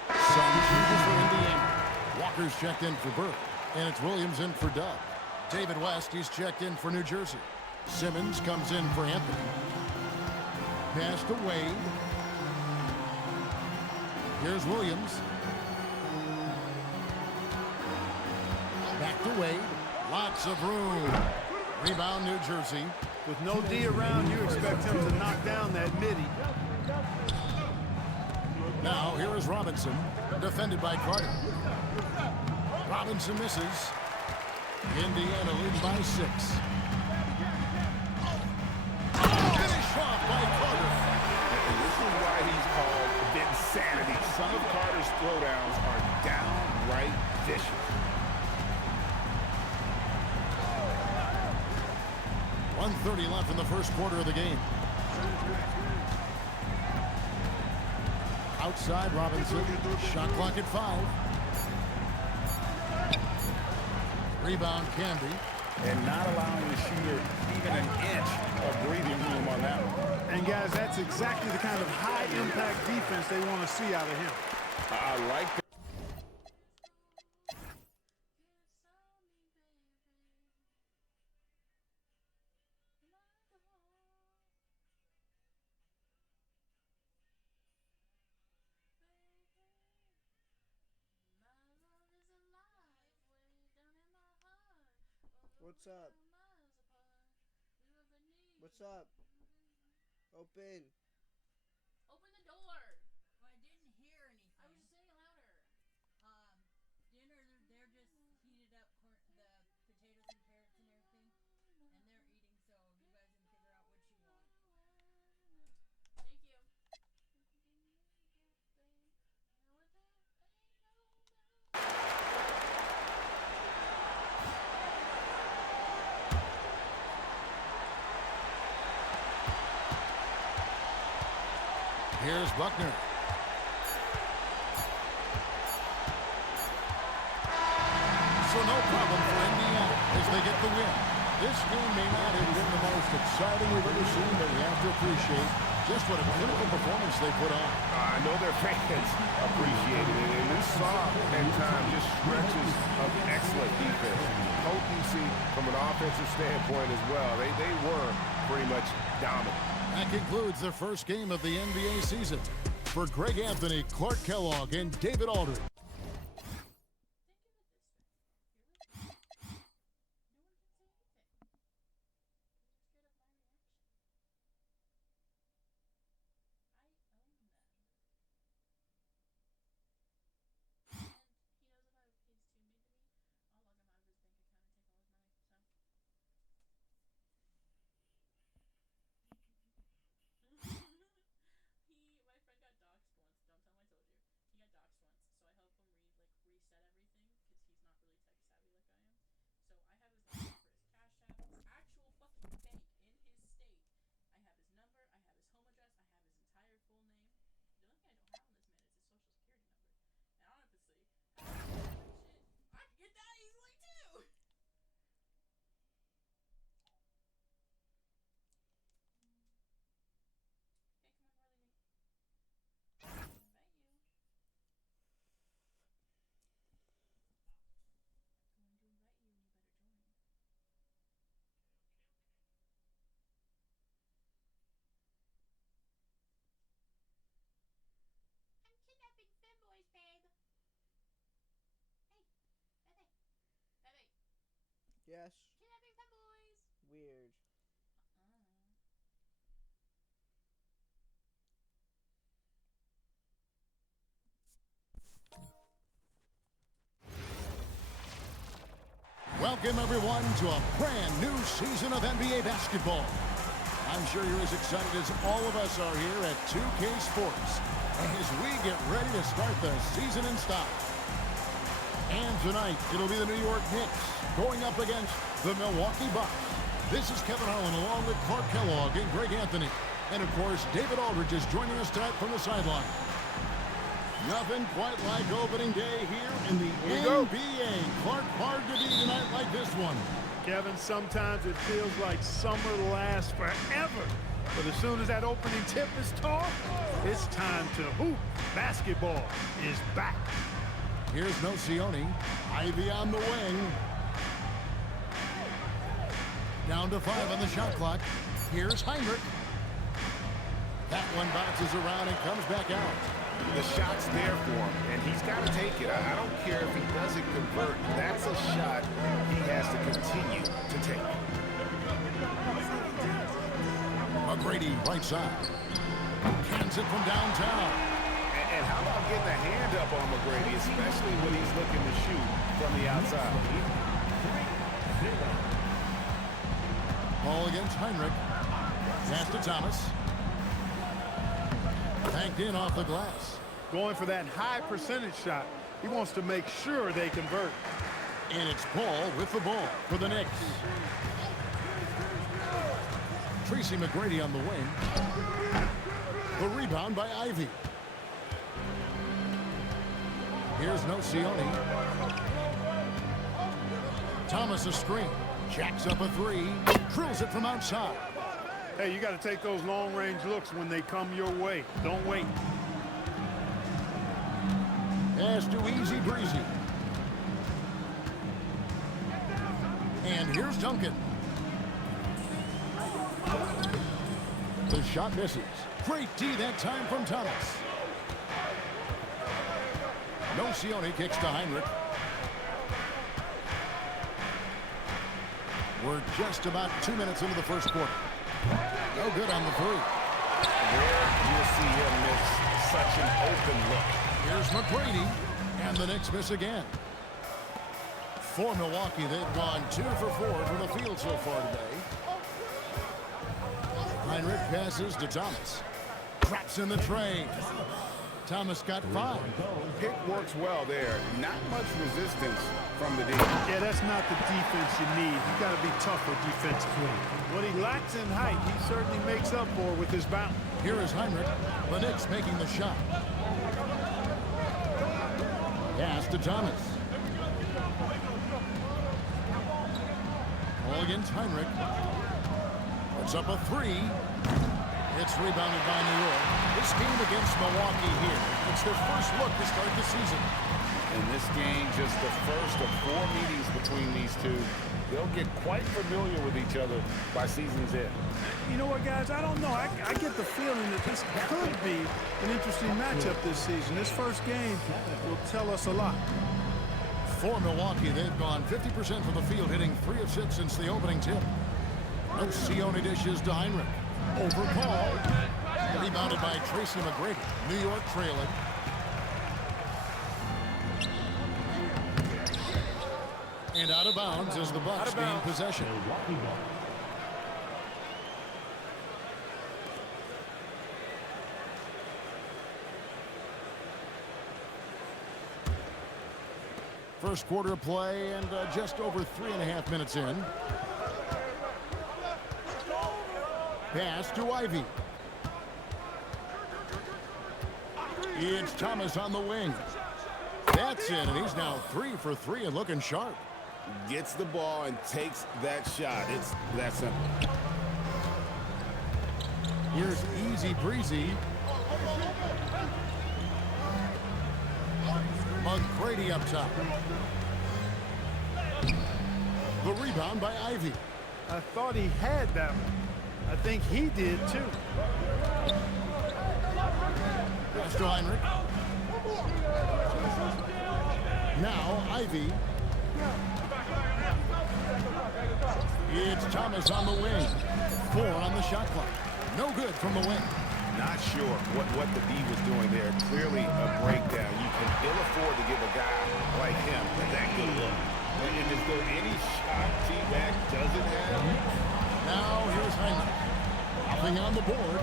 Some changes for Indiana. Walker's checked in for Burke, and it's Williams in for Dub. David West, he's checked in for New Jersey. Simmons comes in for Anthony. Pass to Wade. Here's Williams. Back to Wade. Lots of room. Rebound, New Jersey. With no D around, you expect him to knock down that midi. Now, here is Robinson, defended by Carter. Robinson misses. Indiana leads by 6. Finish off by Carter. And this is why he's called Vinsanity. Some of Carter's throwdowns are downright vicious. 1:30 left in the first quarter of the game. Outside Robinson. Shot clock at 5. Rebound Camby. And not allowing the shooter even an inch of breathing room on that one. And guys, that's exactly the kind of high-impact defense they want to see out of him. I like that. What's up? What's up? Open. Open the door. Well, I didn't hear anything. I was just saying louder. Dinner, they're just heated up the potatoes and carrots and everything, and they're eating, so you guys can figure out what you want. Thank you. Here's Buckner. So no problem for Indiana as they get the win. This game may not have been the most exciting we've ever seen, but we have to appreciate just what a clinical performance they put on. I know their fans appreciated it, and we saw at times just stretches of excellent defense. Potency from an offensive standpoint as well. They were pretty much dominant. That concludes the first game of the NBA season. For Greg Anthony, Clark Kellogg, and David Aldridge. My friend got doxxed once. Don't tell Yes. Kidnapping pet boys. Weird. Welcome, everyone, to a brand new season of NBA basketball. I'm sure you're as excited as all of us are here at 2K Sports as we get ready to start the season in style. And tonight, it'll be the New York Knicks going up against the Milwaukee Bucks. This is Kevin Harlan along with Clark Kellogg and Greg Anthony. And, of course, David Aldridge is joining us tonight from the sideline. Nothing quite like opening day here in the NBA. Clark, hard to be tonight like this one. Kevin, sometimes it feels like summer lasts forever. But as soon as that opening tip is taught, it's time to hoop. Basketball is back. Here's Nocioni. Ivy on the wing. Down to 5 on the shot clock. Here's Heinrich. That one bounces around and comes back out. The shot's there for him, and he's got to take it. I don't care if he doesn't convert. That's a shot he has to continue to take. McGrady, right side. Cans it from downtown. And how about getting a hand up on McGrady, especially when he's looking to shoot from the outside? Ball against Heinrich. Pass to Thomas. Banked in off the glass. Going for that high percentage shot. He wants to make sure they convert. And it's Paul with the ball for the Knicks. Tracy McGrady on the wing. The rebound by Ivy. Here's Nocioni. Thomas a screen. Jacks up a three. Drills it from outside. Hey, you got to take those long-range looks when they come your way. Don't wait. Pass to Easy Breezy. And here's Duncan. The shot misses. Great D that time from Thomas. Nocioni kicks to Heinrich. We're just about 2 minutes into the first quarter. No good on the three. There you'll see him miss such an open look. Here's McGrady, and the Knicks miss again. For Milwaukee, they've gone 2 for 4 from the field so far today. Heinrich passes to Thomas. Drops in the tray. Thomas got 5. Pick works well there. Not much resistance from the D. Yeah, that's not the defense you need. You got to be tougher defensively. What he lacks in height, he certainly makes up for with his bounce. Here is Heinrich. The Knicks making the shot. Pass to Thomas. Ball against Heinrich. Puts up a 3. It's rebounded by New York. This game against Milwaukee here. It's their first look to start the season. In this game, just the first of 4 meetings between these two. They'll get quite familiar with each other by season's end. You know what, guys? I don't know. I get the feeling that this could be an interesting matchup this season. This first game will tell us a lot. For Milwaukee, they've gone 50% from the field, hitting 3 of 6 since the opening tip. Nocioni dishes to Heinrich. Over Paul. Rebounded by Tracy McGrady. New York trailing. And out of bounds as the Bucks gain possession. First quarter of play and just over 3.5 minutes in. Pass to Ivy. It's Thomas on the wing. That's in, and he's now 3 for 3 and looking sharp. Gets the ball and takes that shot. It's that simple. Here's Easy Breezy. McGrady up top. The rebound by Ivy. I thought he had that one. I think he did too. Pass to Heinrich. Now Ivy. It's Thomas on the wing. 4 on the shot clock. No good from the wing. Not sure what the D was doing there. Clearly a breakdown. You can ill afford to give a guy like him that good look. And is there any shot T-Mac doesn't have? Now here's Hyman. Nothing on the board.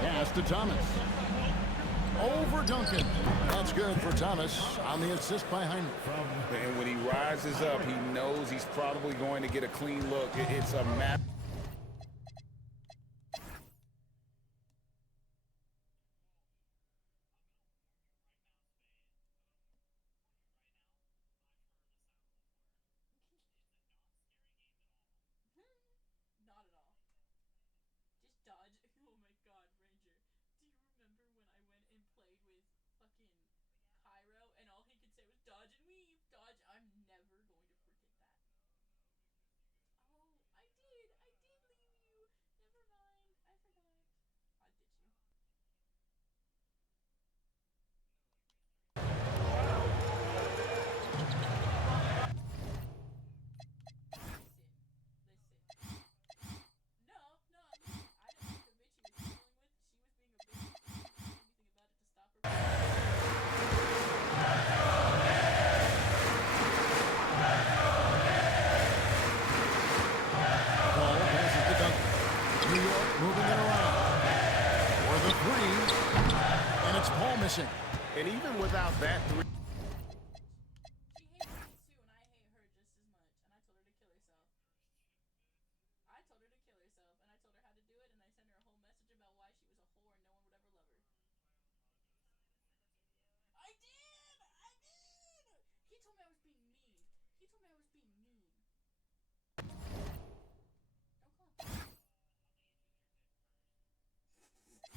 Pass to Thomas. Over Duncan. That's good for Thomas on the assist by Hyman. And when he rises up, he knows he's probably going to get a clean look. It's a matter. Not at all. Just dodge. Oh my god, Ranger. Do you remember when I went and played with fucking Cairo and all he could say was dodge and weave? Dodge. I'm never going to forget that. Oh, I did. I did leave you. Never mind. I forgot. I'll ditch you. Listen. No, I didn't like the bitch he was dealing with. She was being a bitch. He didn't do anything about it to stop her. Ball passes to Duncan. New York moving it around. For the 3. And it's Paul missing. And even without that 3. She hates me too, and I hate her just as much. And I told her to kill herself. I told her to kill herself, and I told her how to do it, and I sent her a whole message about why she was a whore and no one would ever love her. I did! I did! He told me I was being mean. He told me I was being mean. Don't call him. Hi, pretty boy. Pretty boy.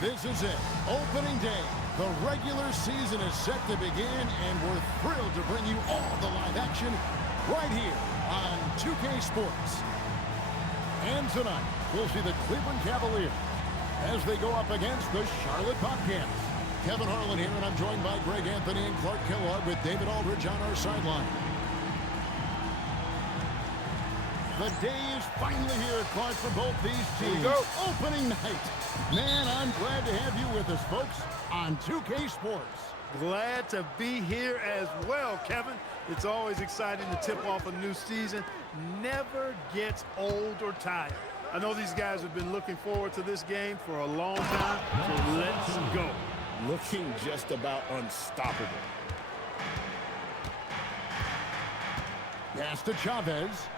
This is it. Opening day. The regular season is set to begin, and we're thrilled to bring you all the live action right here on 2K Sports. And tonight, we'll see the Cleveland Cavaliers as they go up against the Charlotte Bobcats. Kevin Harlan here, and I'm joined by Greg Anthony and Clark Kellogg with David Aldridge on our sideline. The day is finally here, Clark, for both these teams. Opening night. Man, I'm glad to have you with us, folks, on 2K Sports. Glad to be here as well, Kevin. It's always exciting to tip off a new season. Never gets old or tired. I know these guys have been looking forward to this game for a long time, so let's go. Looking just about unstoppable. Pass to Chavez.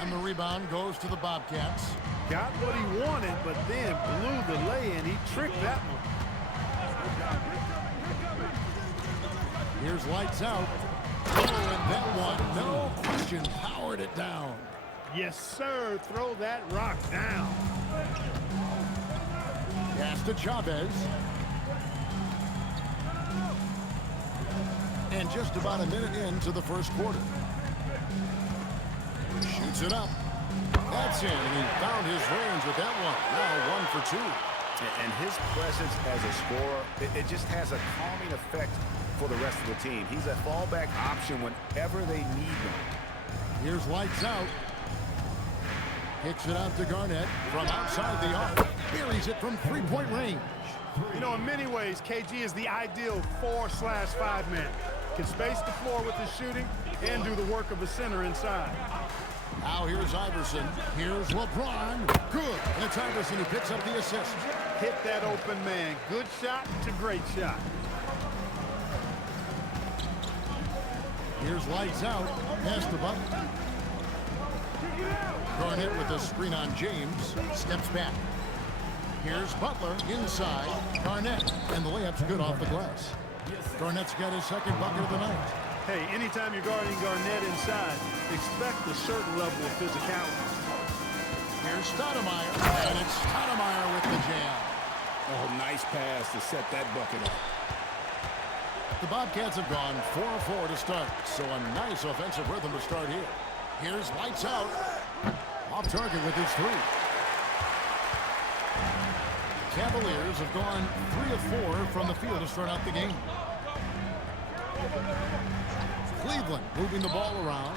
And the rebound goes to the Bobcats. Got what he wanted, but then blew the lay-in. He tricked that one. Here's lights out. Oh, and that one, no question, powered it down. Yes, sir. Throw that rock down. Pass to Chavez. And just about a minute into the first quarter. Shoots it up. That's in, and he found his range with that one. Now 1 for 2. And his presence as a scorer, it just has a calming effect for the rest of the team. He's a fallback option whenever they need him. Here's lights out. Kicks it out to Garnett from outside the arc. Buries it from three-point range. You know, in many ways, KG is the ideal 4/5 man. Can space the floor with his shooting and do the work of a center inside. Now here's Iverson. Here's LeBron. Good. And it's Iverson who picks up the assist. Hit that open man. Good shot to great shot. Here's lights out. Pass to Butler. Garnett with a screen on James. Steps back. Here's Butler inside. Garnett. And the layup's good off the glass. Garnett's got his second bucket of the night. Hey, anytime you're guarding Garnett inside, expect a certain level of physicality. Here's Stoudemire. And it's Stoudemire with the jam. Oh, nice pass to set that bucket up. The Bobcats have gone 4-4 to start, so a nice offensive rhythm to start here. Here's Lights Out. Off target with his three. Cavaliers have gone 3 of 4 from the field to start out the game. Cleveland moving the ball around.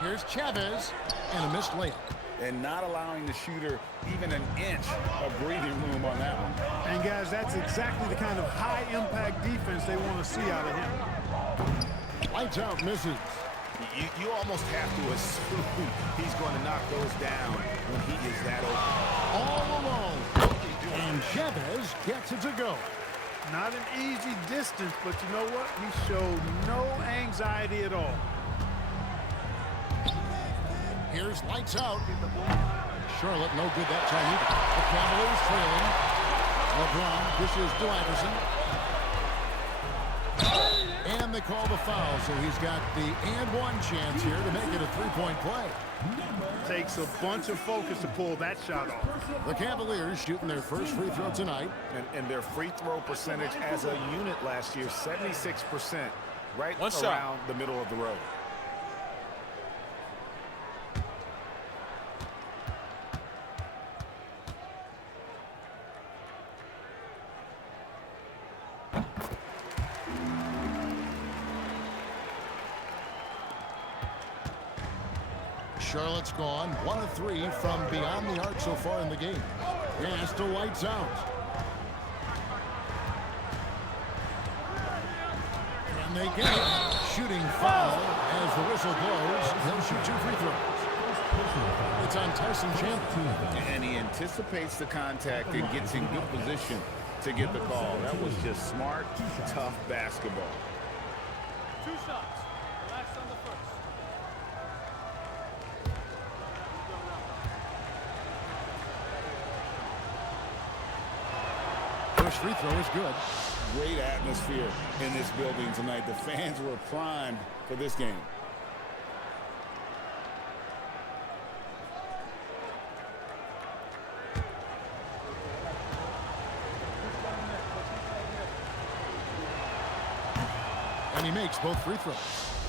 Here's Chavez and a missed layup. And not allowing the shooter even an inch of breathing room on that one. And guys, that's exactly the kind of high-impact defense they want to see out of him. Lights Out misses. You almost have to assume he's going to knock those down when he is that open. All alone. And Chavez gets it to go. Not an easy distance, but you know what? He showed no anxiety at all. Here's Lights Out. Charlotte no good that time either. The Cavaliers trailing. LeBron dishes to Iverson. And they call the foul, so he's got the and one chance here to make it a three-point play. Takes a bunch of focus to pull that shot off. The Cavaliers shooting their first free throw tonight. And their free throw percentage as a unit last year, 76%, right around the middle of the road. Charlotte's gone 1 of 3 from beyond the arc so far in the game. Pass to Lights Out. And they get it. Shooting foul as the whistle blows. He'll shoot 2 free throws. It's on Tyson Chandler. And he anticipates the contact and gets in good position to get the call. That was just smart, tough basketball. 2 shots. Relax on the first. First free throw is good. Great atmosphere in this building tonight. The fans were primed for this game. And he makes both free throws.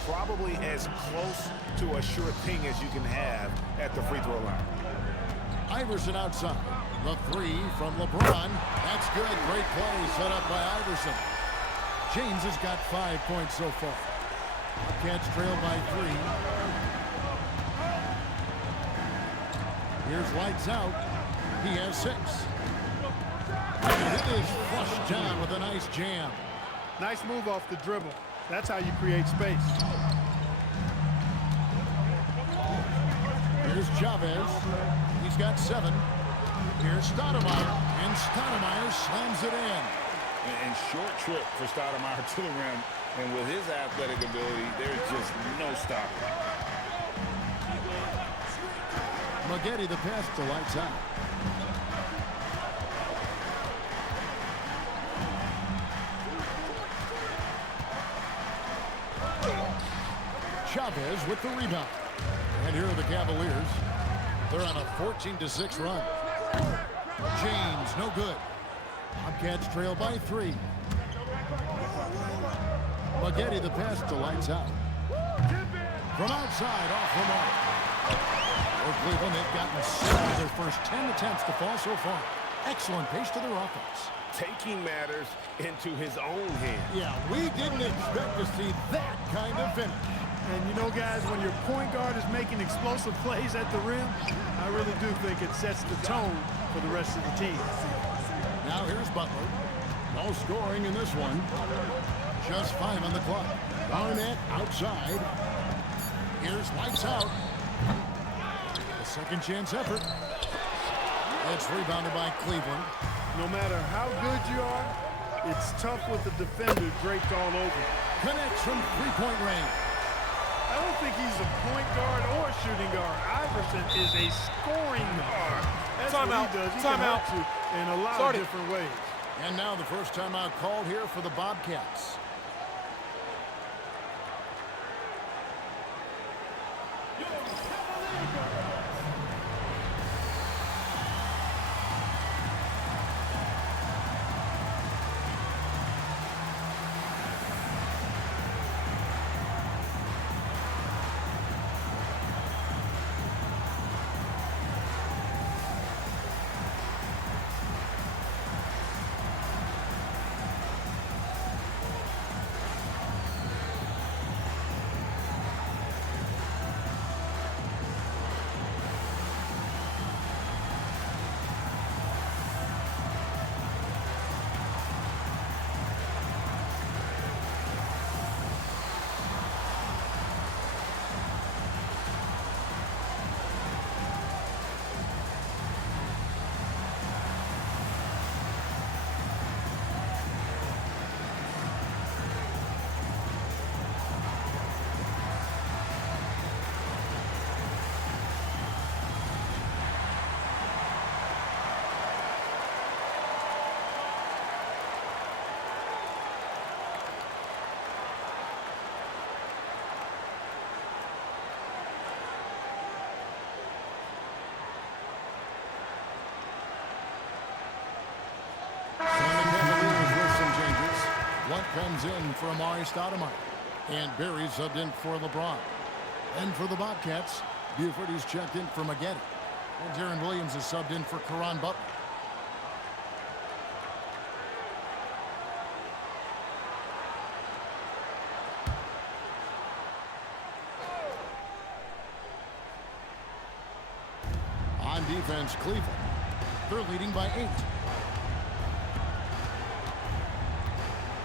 Probably as close to a sure thing as you can have at the free throw line. Iverson outside. The 3 from LeBron. That's good. Great play set up by Iverson. James has got 5 points so far. Bobcats trail by 3. Here's Lights Out. He has 6. And it is flushed down with a nice jam. Nice move off the dribble. That's how you create space. Here's Chavez. He's got 7. Here's Stoudemire. And Stoudemire slams it in. And short trip for Stoudemire to the rim. And with his athletic ability, there's just no stopping. Maggette the pass to Lights Out. Chavez with the rebound. And here are the Cavaliers. They're on a 14-6 run. James, no good. Bobcats trail by 3. Maggette the pass to Lights Out. From outside, off the mark. For Cleveland, they've gotten 6 of their first 10 attempts to fall so far. Excellent pace to their offense. Taking matters into his own hands. Yeah, we didn't expect to see that kind of finish. And you know, guys, when your point guard is making explosive plays at the rim, I really do think it sets the tone for the rest of the team. Now here's Butler. No scoring in this one. Just 5 on the clock. Garnett outside. Here's Lights Out. A second chance effort. It's rebounded by Cleveland. No matter how good you are, it's tough with the defender draped all over. Connects from 3-point range. I don't think he's a point guard or a shooting guard. Iverson is a scoring guard. That's what he does. He can help you in a lot of different ways. And now the first timeout called here for the Bobcats. Blunt comes in for Amari Stoudemire. And Barry subbed in for LeBron. And for the Bobcats, Buford is checked in for Maggette. And Darren Williams is subbed in for Caron Butler. On defense, Cleveland. They're leading by 8.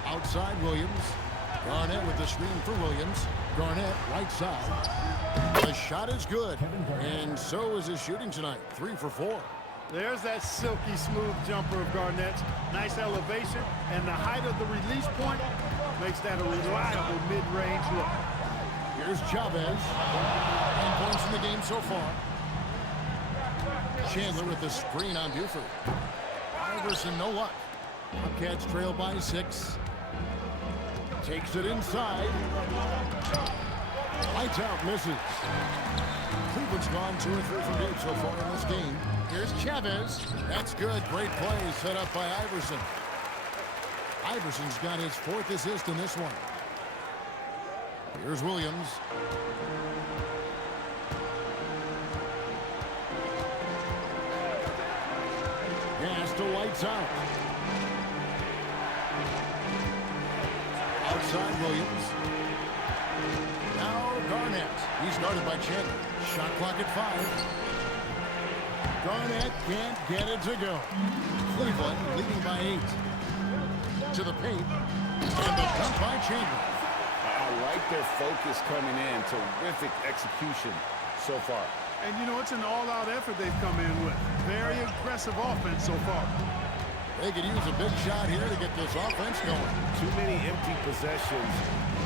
Outside, Williams. Garnett with the screen for Williams. Garnett, right side. The shot is good, and so is his shooting tonight. 3 for 4. There's that silky smooth jumper of Garnett's. Nice elevation, and the height of the release point makes that a reliable mid-range look. Here's Chavez. 10 points in the game so far. Chandler with the screen on Buford. Iverson, no luck. Bobcats trail by 6. Takes it inside. Lights out, misses. Cleveland's gone 2 or 3 from deep so far in this game. Here's Chavez. That's good. Great play set up by Iverson. Iverson's got his 4th assist in this one. Here's Williams. Pass to lights out. Outside Williams. Now Garnett. He's guarded by Chandler. Shot clock at 5. Garnett can't get it to go. Cleveland leading by 8. To the paint. And the dunk by Chandler. I like their focus coming in. Terrific execution so far. And, you know, it's an all-out effort they've come in with. Very aggressive offense so far. They could use a big shot here to get this offense going. Too many empty possessions.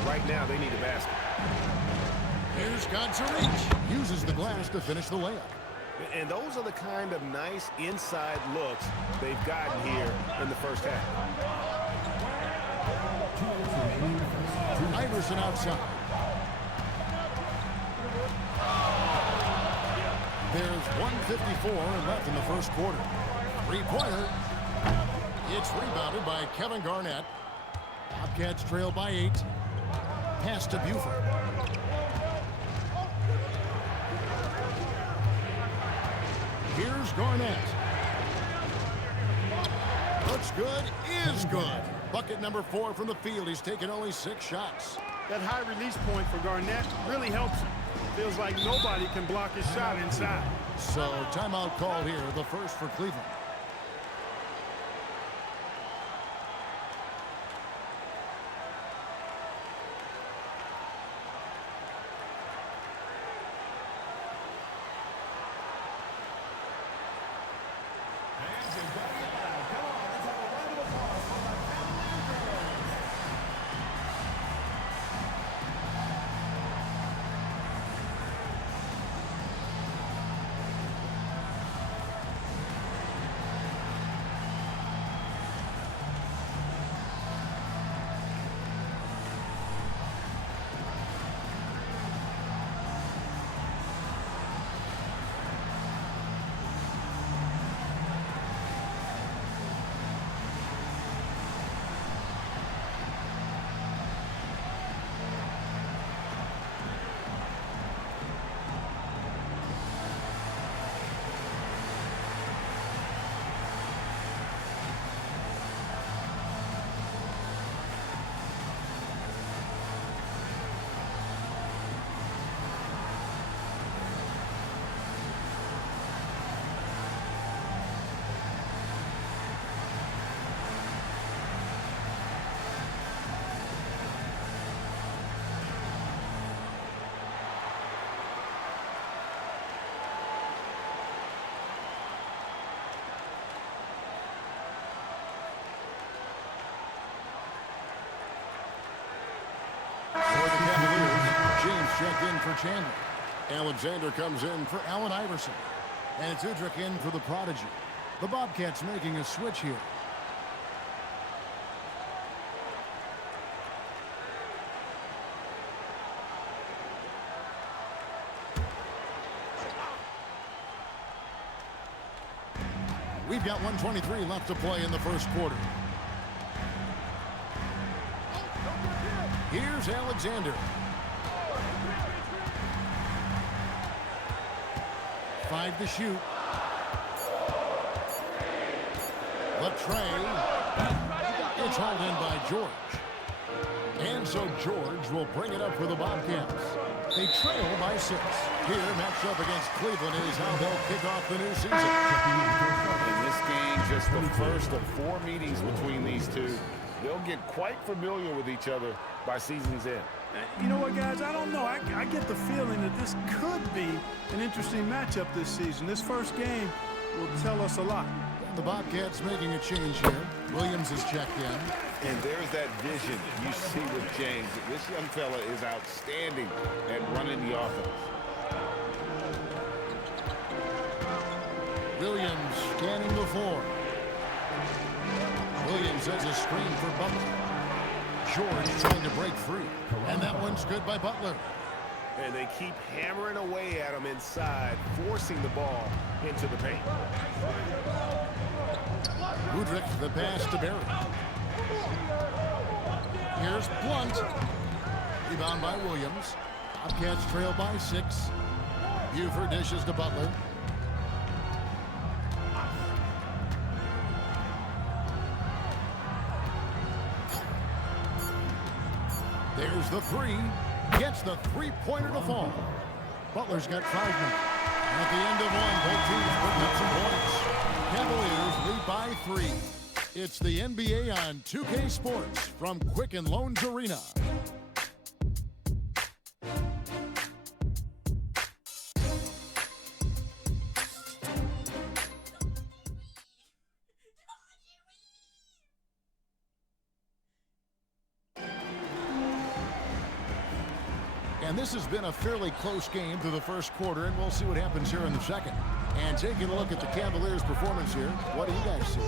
Right now, they need a basket. Here's got to reach. Uses the glass to finish the layup. And those are the kind of nice inside looks they've gotten here in the first half. Iverson outside. There's 1:54 left in the first quarter. 3-pointer. It's rebounded by Kevin Garnett. Bobcats trail by 8. Pass to Buford. Here's Garnett. Looks good, is good. Bucket number 4 from the field. He's taken only 6 shots. That high release point for Garnett really helps him. Feels like nobody can block his shot inside. So timeout call here, the first for Cleveland. checked in for Chandler. Alexander comes in for Allen Iverson. And it's Udrich in for the Prodigy. The Bobcats making a switch here. We've got 1:23 left to play in the first quarter. Here's Alexander. 5 to shoot. The tray. It's hauled in by George. And so George will bring it up for the Bobcats. They trail by 6. Here, matched up against Cleveland, is how they'll kick off the new season. In this game, just the first of 4 meetings between these two. They'll get quite familiar with each other by season's end. You know what, guys? I don't know. I get the feeling that this could be an interesting matchup this season. This first game will tell us a lot. And the Bobcats making a change here. Williams is checked in. And there's that vision you see with James. This young fella is outstanding at running the offense. Williams scanning the floor. Williams has a screen for Butler. George trying to break free. And that one's good by Butler. And they keep hammering away at him inside, forcing the ball into the paint. Udrich, the pass to Barry. Here's Blunt. Rebound by Williams. Bobcats trail by 6. Buford dishes to Butler. There's the 3. Gets the 3-pointer to fall. Butler's got 5 minutes. And at the end of 1, both teams putting up some points. Cavaliers lead by 3. It's the NBA on 2K Sports from Quicken Loans Arena. And this has been a fairly close game through the first quarter, and we'll see what happens here in the second. And taking a look at the Cavaliers' performance here, what do you guys see?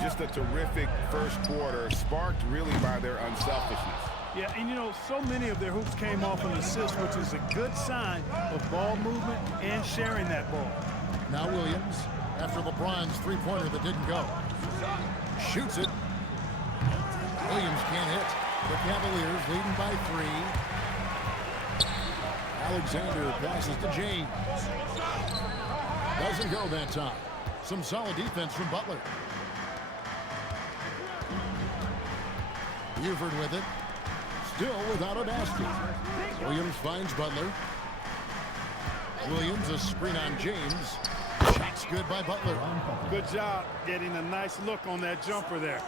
Just a terrific first quarter, sparked really by their unselfishness. Yeah, and you know, so many of their hoops came off an assist, which is a good sign of ball movement and sharing that ball. Now Williams, after LeBron's 3-pointer that didn't go. Shoots it. Williams can't hit. The Cavaliers leading by 3. Alexander passes to James. Doesn't go that time. Some solid defense from Butler. Buford with it. Still without a basket. Williams finds Butler. Williams, a screen on James. Shot's good by Butler. Good job getting a nice look on that jumper there.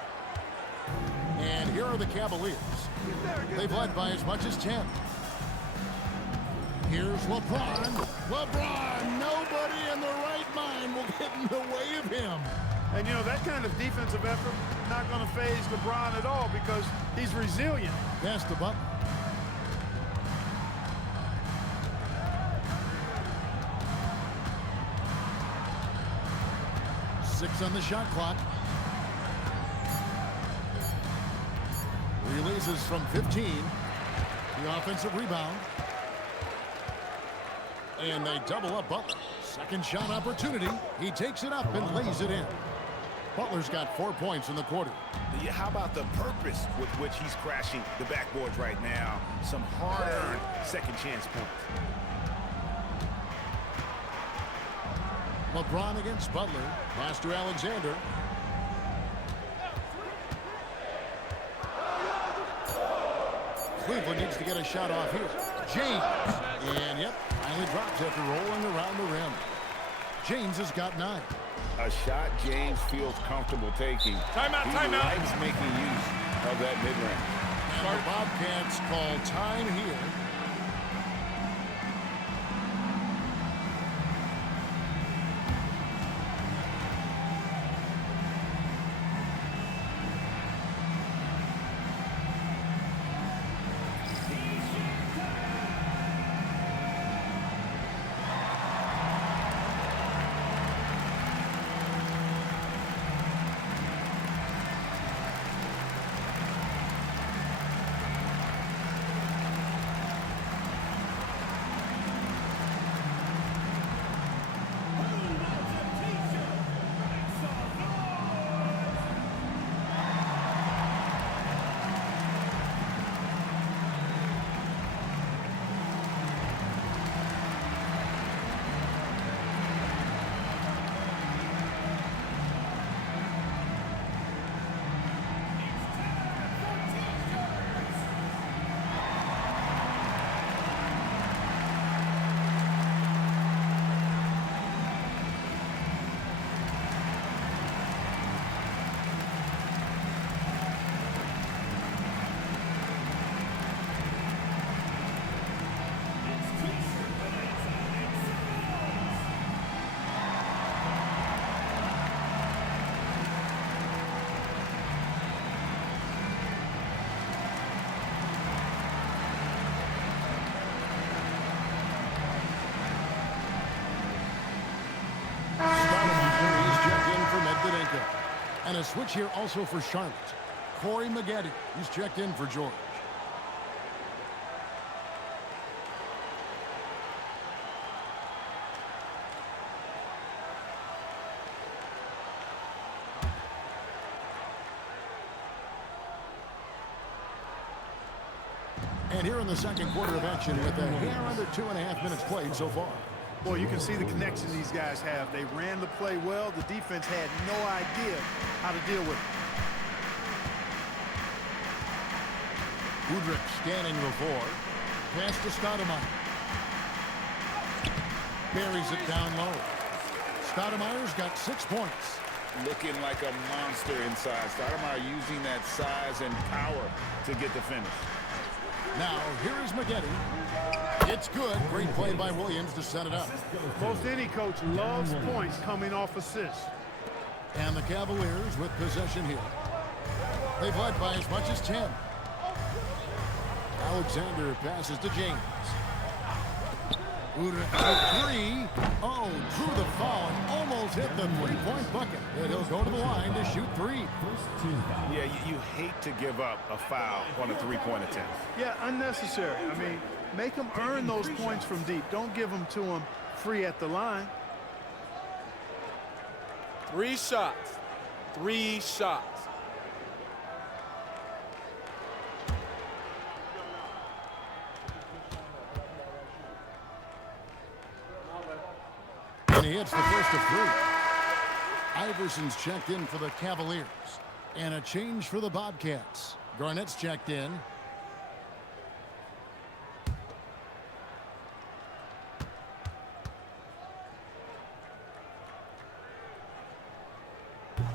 And here are the Cavaliers. They've led by as much as 10. Here's LeBron. LeBron, nobody in the right mind will get in the way of him. And, you know, that kind of defensive effort not going to faze LeBron at all because he's resilient. Pass to Butler. Six on the shot clock. Releases from 15. The offensive rebound. And they double up Butler. Second shot opportunity. He takes it up and lays it in. Butler's got 4 points in the quarter. Yeah, how about the purpose with which he's crashing the backboards right now? Some hard-earned second chance points. LeBron against Butler. Pass to Alexander. Cleveland needs to get a shot off here. James. And, yep, finally drops after rolling around the rim. James has got 9. A shot James feels comfortable taking. Timeout, timeout. He likes making use of that mid-range. And the Bobcats call time here. switch here also for Charlotte. Corey Maggette. He's checked in for George. And here in the second quarter of action with a hair under 2.5 minutes played so far. Well, you can see the connection these guys have. They ran the play well. The defense had no idea how to deal with it. Udrich scanning before. Pass to Stoudemire. Buries it down low. Stoudemire's got 6 points. Looking like a monster inside. Stoudemire using that size and power to get the finish. Now, here is Maggette. It's good. Great play by Williams to set it up. Most any coach loves points coming off assists. And the Cavaliers with possession here. They've led by as much as 10. Alexander passes to James. Udrich for 3. Oh, drew the foul and almost hit the three-point bucket. And he'll go to the line to shoot 3. Yeah, you hate to give up a foul on a three-point attempt. Yeah, unnecessary. I mean, make them earn those points from deep. Don't give them to them free at the line. 3 shots. 3 shots. And he hits the first of 3. Iverson's checked in for the Cavaliers. And a change for the Bobcats. Garnett's checked in.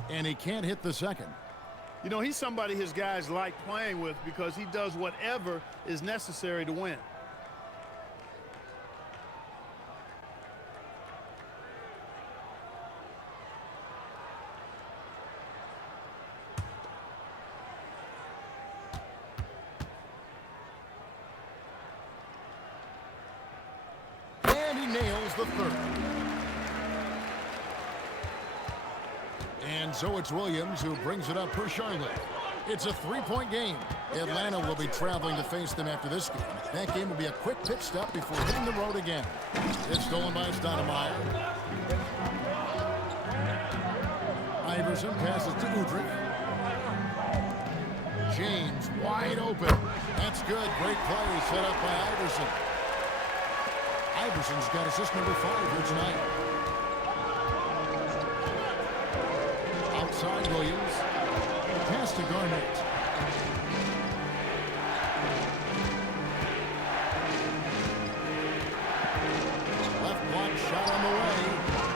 And he can't hit the second. You know, he's somebody his guys like playing with because he does whatever is necessary to win. And he nails the third. And so it's Williams who brings it up for Charlotte. It's a 3-point game. Atlanta will be traveling to face them after this game. That game will be a quick pit stop before hitting the road again. It's stolen by Stoudemire. Iverson passes to Udrich. James wide open. That's good. Great play set up by Iverson. Iverson's got assist number 5 here tonight. Outside Williams. Pass to Garnett. Left block shot on the way.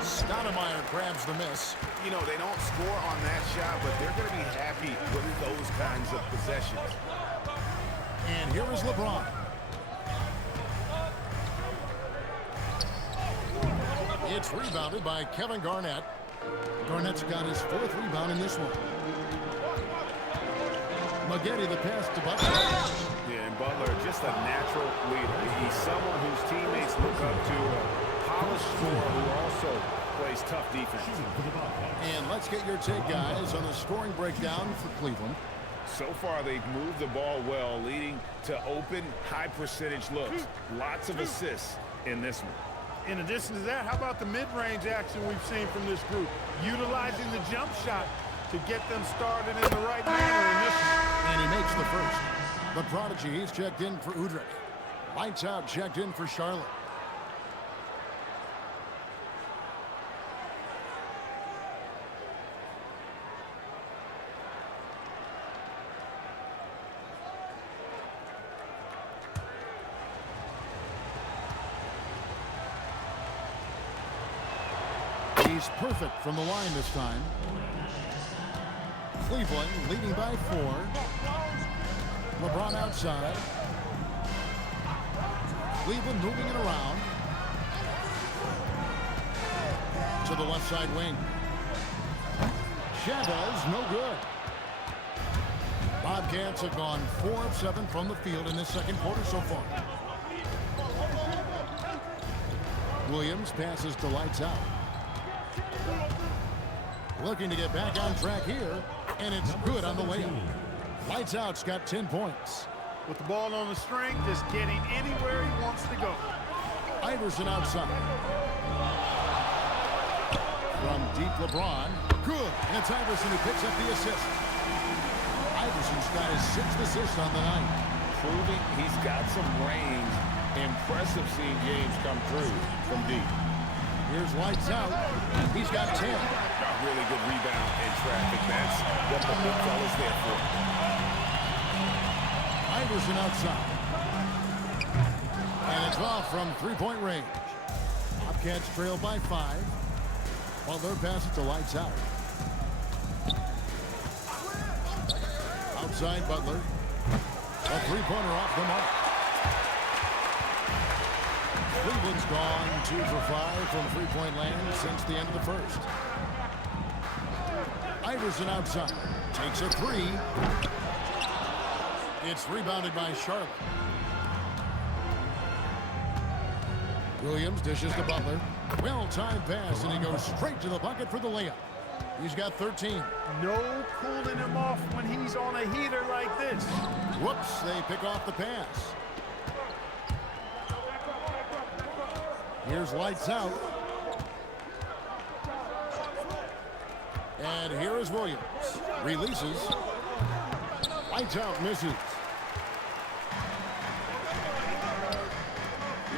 Stoudemire grabs the miss. You know, they don't score on that shot, but they're going to be happy with those kinds of possessions. And here is LeBron. It's rebounded by Kevin Garnett. Garnett's got his 4th rebound in this one. Maggette the pass to Butler. Yeah, and Butler, just a natural leader. He's someone whose teammates look up to, a polished scorer who also plays tough defense. And let's get your take, guys, on the scoring breakdown for Cleveland. So far, they've moved the ball well, leading to open, high-percentage looks. Lots of assists in this one. In addition to that, how about the mid-range action we've seen from this group? Utilizing the jump shot to get them started in the right manner in this one. And he makes the first. The prodigy, he's checked in for Udrich. Lights out, checked in for Charlotte. He's perfect from the line this time. Cleveland leading by 4. LeBron outside. Cleveland moving it around. To the left side wing. Chavez, no good. Bobcats have gone 4 of 7 from the field in this second quarter so far. Williams passes to Lights out. looking to get back on track here, and it's good on the layup. Lights out's got 10 points. With the ball on the string, just getting anywhere he wants to go. Iverson outside. From deep LeBron. Good. And it's Iverson who picks up the assist. Iverson's got his 6th assist on the night. Proving he's got some range. Impressive seeing James come through from deep. Here's lights out. He's got 10. A really good rebound in traffic. That's what the big fella's there for. Iverson outside. And it's off from three-point range. Bobcats trail by 5. Butler passes to lights out. Outside Butler. A three-pointer off the mark. Cleveland's gone 2 for 5 from three-point land since the end of the first. Iverson outside. Takes a 3. It's rebounded by Charlotte. Williams dishes to Butler. Well-timed pass, and he goes straight to the bucket for the layup. He's got 13. No cooling him off when he's on a heater like this. Whoops, they pick off the pass. Here's lights out. And here is Williams. Releases. Lights out, misses.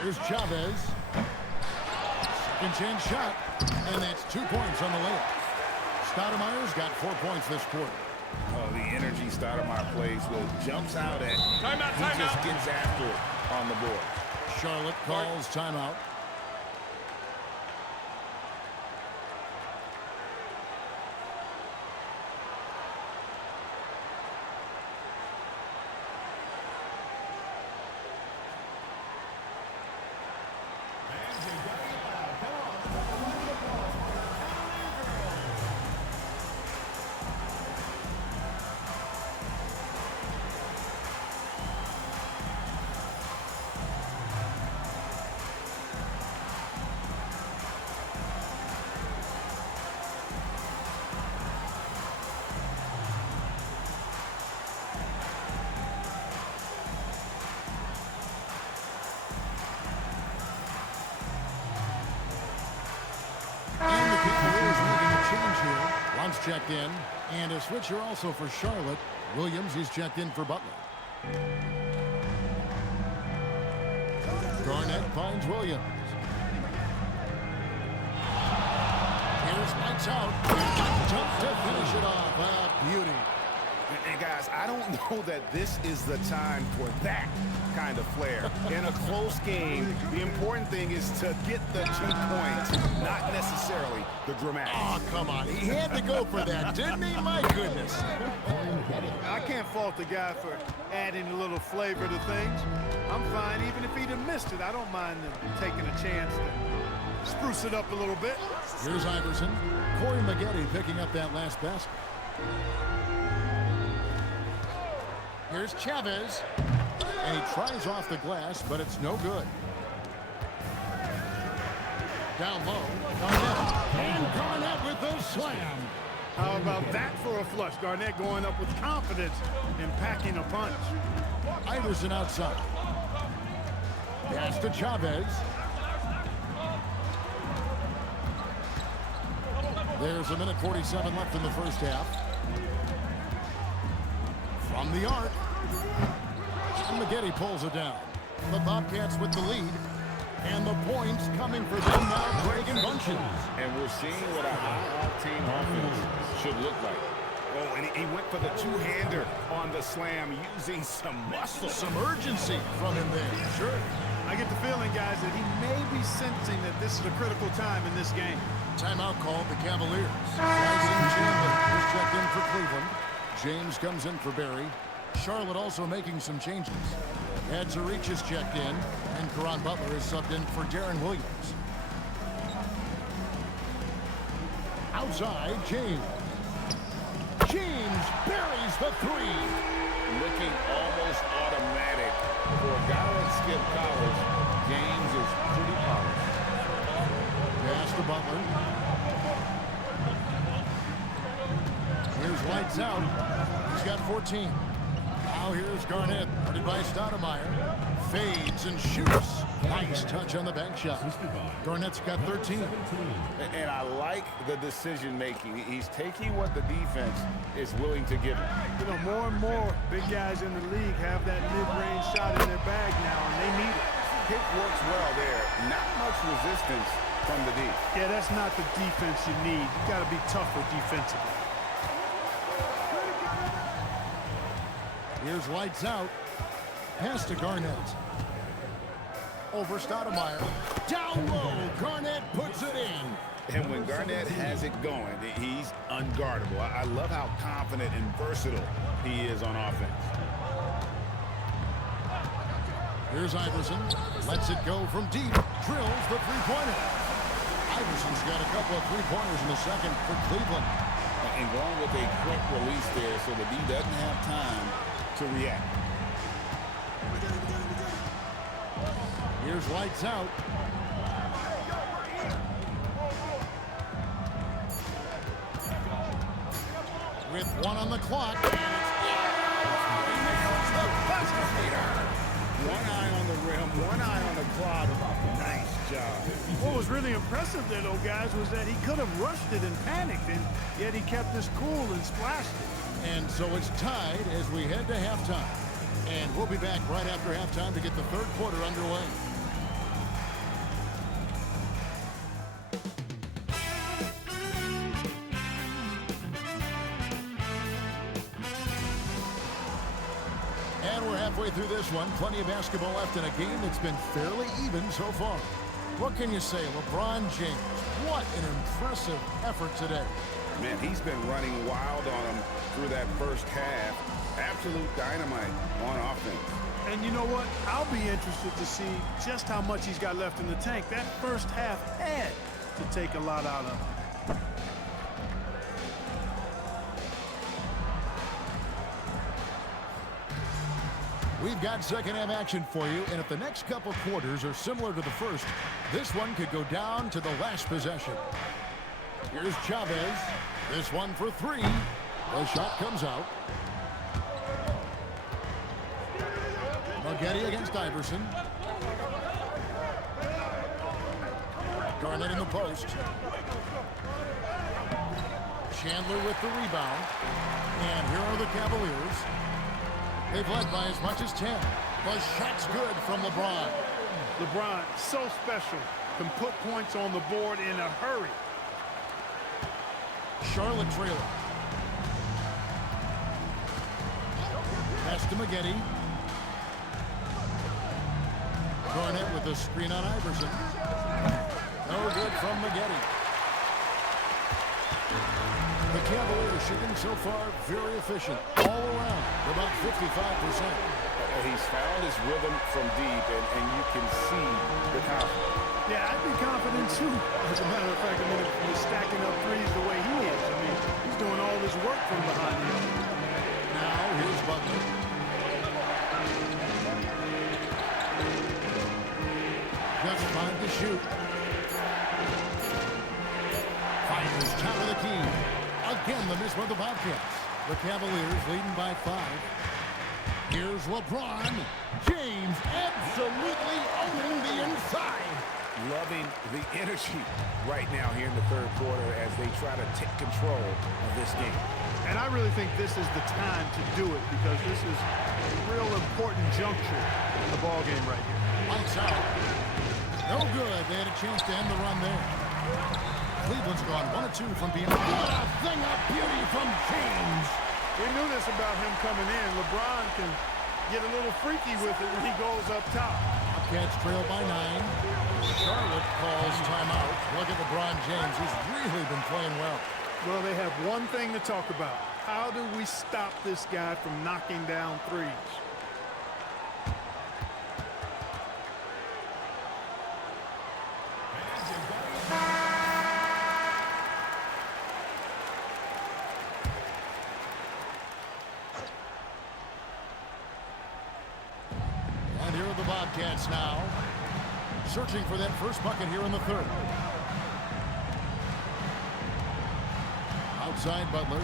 Here's Chavez. Second chance shot. And that's 2 points on the layup. Stoudemire's got 4 points this quarter. Oh, the energy Stoudemire plays with. Jumps out at. Timeout, He timeout. just gets after it on the board. Charlotte calls timeout. Checked in, and a switcher also for Charlotte. Williams, he's checked in for Butler. Garnett finds Williams. Here's lights out. Tough to finish it off. A beauty. And guys, I don't know that this is the time for that kind of flair. In a close game, the important thing is to get the 2 points, not necessarily the dramatics. Oh, come on. He had to go for that, didn't he? My goodness. I can't fault the guy for adding a little flavor to things. I'm fine. Even if he'd have missed it, I don't mind them taking a chance to spruce it up a little bit. Here's Iverson. Corey Maggette picking up that last basket. Here's Chavez. And he tries off the glass, but it's no good. Down low, Garnett. And Garnett with the slam. How about that for a flush? Garnett going up with confidence and packing a punch. Iverson outside. Pass to Chavez. There's a minute 47 left in the first half. From the arc. And Maggette pulls it down. The Bobcats with the lead. And the points coming for them now, Craig in bunches. And we're seeing what a high-octane offense should look like. Oh, and he went for the two-hander on the slam using some muscle. Some urgency from him there. Sure. I get the feeling, guys, that he may be sensing that this is a critical time in this game. Timeout called the Cavaliers. Bryson Chandler is checked in for Cleveland. James comes in for Barry. Charlotte also making some changes. Adzaric is checked in, and Caron Butler is subbed in for Darren Williams. Outside, James. James buries the three. Looking almost automatic. For a guy like Skip Collins, James is pretty polished. Pass to Butler. lights out. He's got 14. Now here's Garnett, guarded by Stoudemire. Fades and shoots. Nice touch on the bank shot. Garnett's got 13. And I like the decision-making. He's taking what the defense is willing to give him. You know, more and more big guys in the league have that mid-range shot in their bag now, and they need it. Pick works well there. Not much resistance from the D. Yeah, that's not the defense you need. You got to be tougher defensively. Here's lights out. Pass to Garnett. Over Stoudemire. Down low. Garnett puts it in. And when Garnett has it going, he's unguardable. I love how confident and versatile he is on offense. Here's Iverson. Lets it go from deep. Drills the three-pointer. Iverson's got a couple of three-pointers in the second for Cleveland. And going with a quick release there so the D doesn't have time to react. Here's lights out. With 1 on the clock. And one eye on the rim, one eye on the clock. Nice job. What was really impressive there, though, guys, was that he could have rushed it and panicked, and yet he kept his cool and splashed it. And so it's tied as we head to halftime. And we'll be back right after halftime to get the third quarter underway. And we're halfway through this one. Plenty of basketball left in a game that's been fairly even so far. What can you say? LeBron James, what an impressive effort today. Man, he's been running wild on him through that first half. Absolute dynamite on offense. And you know what? I'll be interested to see just how much he's got left in the tank. That first half had to take a lot out of him. We've got second half action for you, and if the next couple quarters are similar to the first, this one could go down to the last possession. Here's Chavez. This one for 3. The shot comes out. Maggette against Iverson. Garnett in the post. Chandler with the rebound. And here are the Cavaliers. They've led by as much as 10. The shot's good from LeBron. LeBron, so special. Can put points on the board in a hurry. Charlotte trailer. Pass to Maggette. Garnett with the screen on Iverson. No good from Maggette. The Cavaliers shooting so far very efficient all around, about 55%. He's found his rhythm from deep, and you can see the confidence. Yeah, I'd be confident too. As a matter of fact, I mean, if he's stacking up threes the way he is, I mean, he's doing all this work from behind him. Now here's Butler. Just fine to shoot. Fires top of the key. Again, the miss by the Bobcats. The Cavaliers leading by 5. Here's LeBron. James absolutely owning the inside. Loving the energy right now here in the third quarter as they try to take control of this game. And I really think this is the time to do it because this is a real important juncture in the ball game right here. Lights out. No good. They had a chance to end the run there. Cleveland's gone 1 of 2 from beyond. What a thing of beauty from James. We knew this about him coming in. LeBron can get a little freaky with it when he goes up top. Bobcats trail by 9. Charlotte calls timeout. Look at LeBron James. He's really been playing well. Well, they have one thing to talk about. How do we stop this guy from knocking down threes? And here are the Bobcats now, searching for that first bucket here in the third. Outside Butler.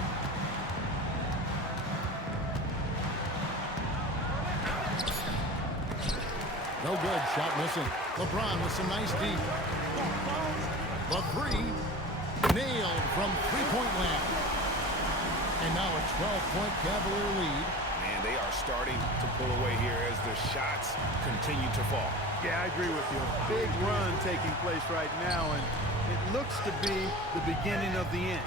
No good. Shot missing. LeBron with some nice deep. The three. Nailed from three-point land. And now a 12-point Cavalier lead. Man, they are starting to pull away here as the shots continue to fall. Yeah, I agree with you. A big run taking place right now, and it looks to be the beginning of the end.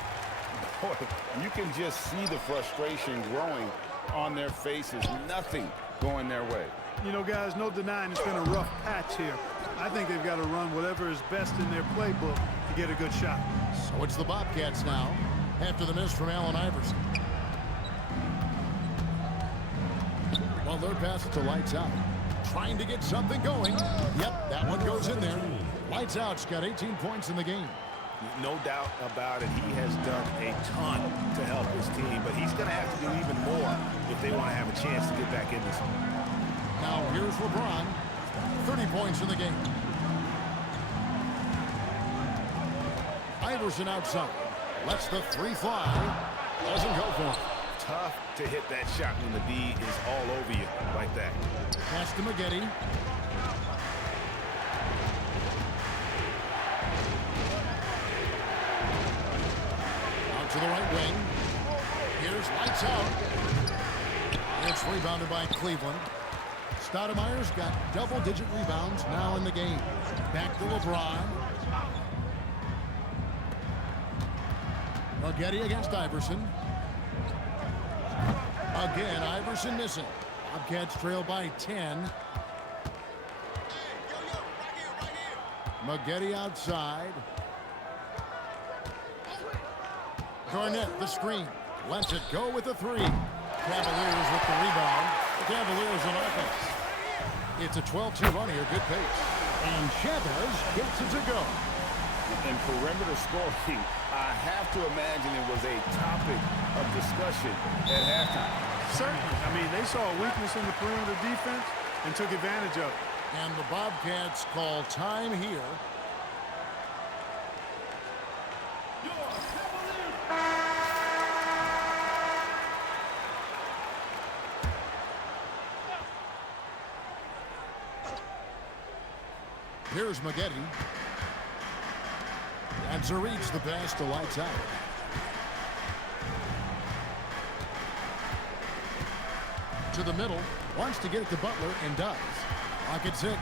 Boy, you can just see the frustration growing on their faces. Nothing going their way. You know, guys, no denying it's been a rough patch here. I think they've got to run whatever is best in their playbook to get a good shot. So it's the Bobcats now after the miss from Allen Iverson. Well, their pass it to Lights Out. Trying to get something going. Yep, that one goes in there. Lights Out's got 18 points in the game. No doubt about it. He has done a ton to help his team, but he's going to have to do even more if they want to have a chance to get back in this one. Now here's LeBron. 30 points in the game. Iverson outside. Lets the three fly. Doesn't go for it. Tough to hit that shot when the D is all over you like that. Pass to Maggette. Out to the right wing. Here's Lights Out. It's rebounded by Cleveland. Stoudemire's got double-digit rebounds now in the game. Back to LeBron. Maggette against Iverson. Again, Iverson missing. Bobcats trail by 10. Maggette outside. Garnett, the screen. Lets it go with the three. Cavaliers with the rebound. Cavaliers on offense. It's a 12-2 run here. Good pace. And Chavez gets it to go. And perimeter scoring, I have to imagine it was a topic of discussion at halftime. Certainly. I mean, they saw a weakness in the perimeter defense and took advantage of it. And the Bobcats call time here. Here's Maggette. And Zarich's the pass to Lights Out. To the middle. Wants to get it to Butler and does. Pocket 6.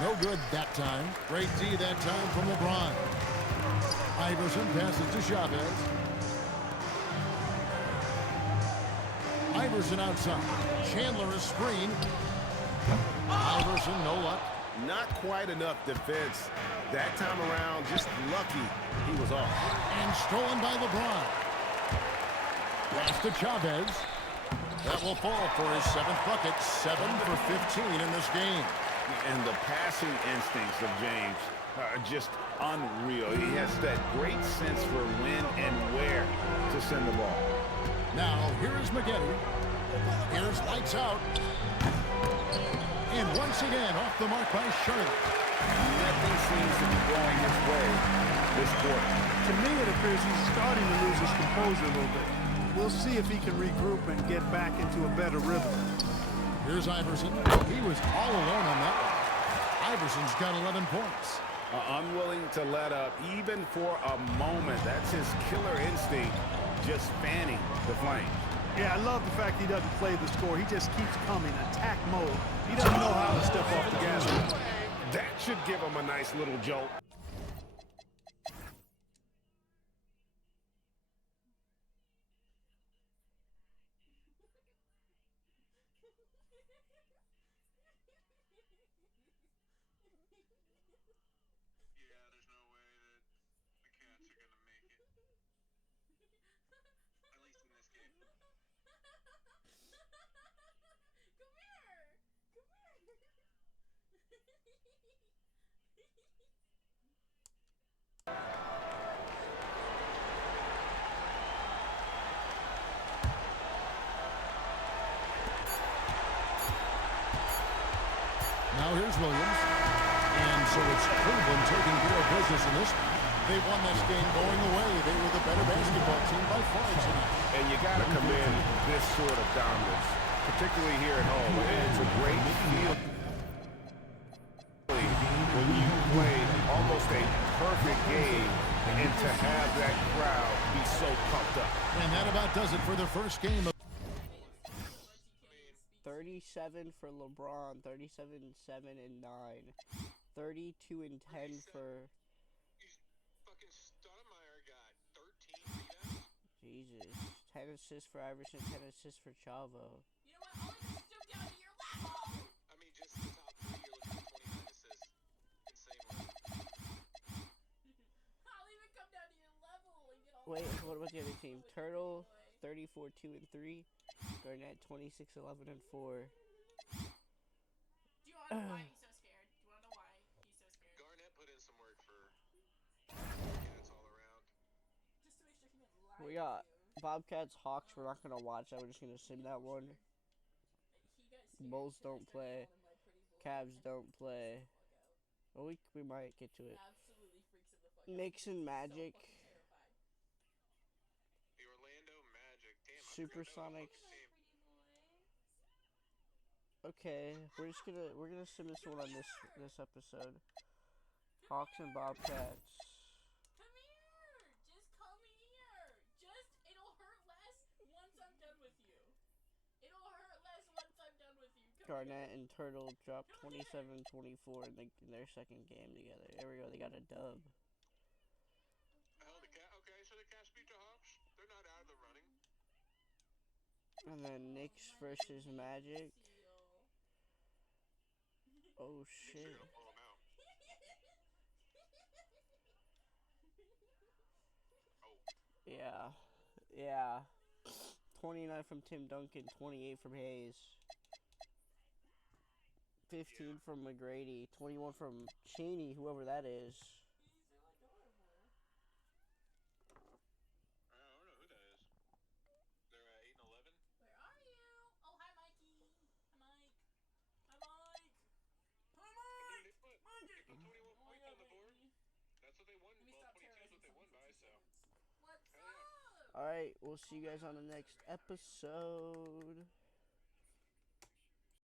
No good that time. Great D that time from LeBron. Iverson passes to Chavez. Iverson outside. Chandler is screen. Iverson, no luck. Not quite enough defense that time around. Just lucky he was off. And stolen by LeBron. Pass to Chavez. That will fall for his 7th bucket. 7 for 15 in this game. And the passing instincts of James are just unreal. He has that great sense for when and where to send the ball. Now, here's Maggette. Here's Lights Out. And once again, off the mark by Charlotte. Nothing seems to be going his way this quarter. To me, it appears he's starting to lose his composure a little bit. We'll see if he can regroup and get back into a better rhythm. Here's Iverson. He was all alone on that one. Iverson's got 11 points. Unwilling to let up even for a moment. That's his killer instinct, just fanning the flames. Yeah, I love the fact he doesn't play the score. He just keeps coming, attack mode. He doesn't know how to step off the gas. That should give him a nice little jolt. Now here's Williams. And so it's Cleveland taking care of business in this one. They won this game going away. They were the better basketball team by far tonight. And you got to commend this sort of dominance, particularly here at home. It's a great feel when you play almost a perfect game and to have that crowd be so pumped up. And that about does it for the first game of 37 for LeBron, 37, 7, and 9. 32 and 10 for... Fucking Stoudemire got 13 rebounds. Jesus. 10 assists for Iverson, 10 assists for Chavo. You know what? I'll just jump down to your level. I mean, just the top three, you're looking at 29 assists. Insane work. I'll even come down to your level and get all. Wait, what about the other team? Turtle, 34, 2, and 3. Garnett, 26, 11, and 4. Do you want to know why he's so scared? Do you want to know why he's so scared? Garnett put in some work for Cats all around. Just to make sure he didn't lie We to got you. Bobcats, Hawks. We're not going to watch that. We're just going to sim that one. He got scared Bulls because I don't started play. calling him my pretty boy. Cavs don't Freaks play. the fuck out. Well, we might get to it. Absolutely freaks him the fuck out. Knicks and He's so Magic. fucking terrified. The Orlando Magic. Damn, I Supersonics. forgot that was a fucking team. Okay, we're gonna sim this one on this episode. Hawks and Bobcats. Come here! Just come here! It'll hurt less once I'm done with you. It'll hurt less once I'm done with you. Come Garnett and Turtle dropped 27-24 in their second game together. There we go. They got a dub. Hell, okay, so the Cats beat the Hawks. They're not out of the running. And then Knicks versus Magic. Oh shit. They're gonna blow 'em out. Oh. Yeah. 29 from Tim Duncan, 28 from Hayes. 15 from McGrady, 21 from Cheney, whoever that is. I don't know who that is. They're at 8 and 11. Where are you? Oh, hi, Mikey. Hi, Mike. Hi, Mike. Hi, Mike. They put 21 points on the board. That's what they won. Let me Well, stop 22 is what they won by, so. What's Hell yeah. up? Alright, we'll see you guys on the next episode.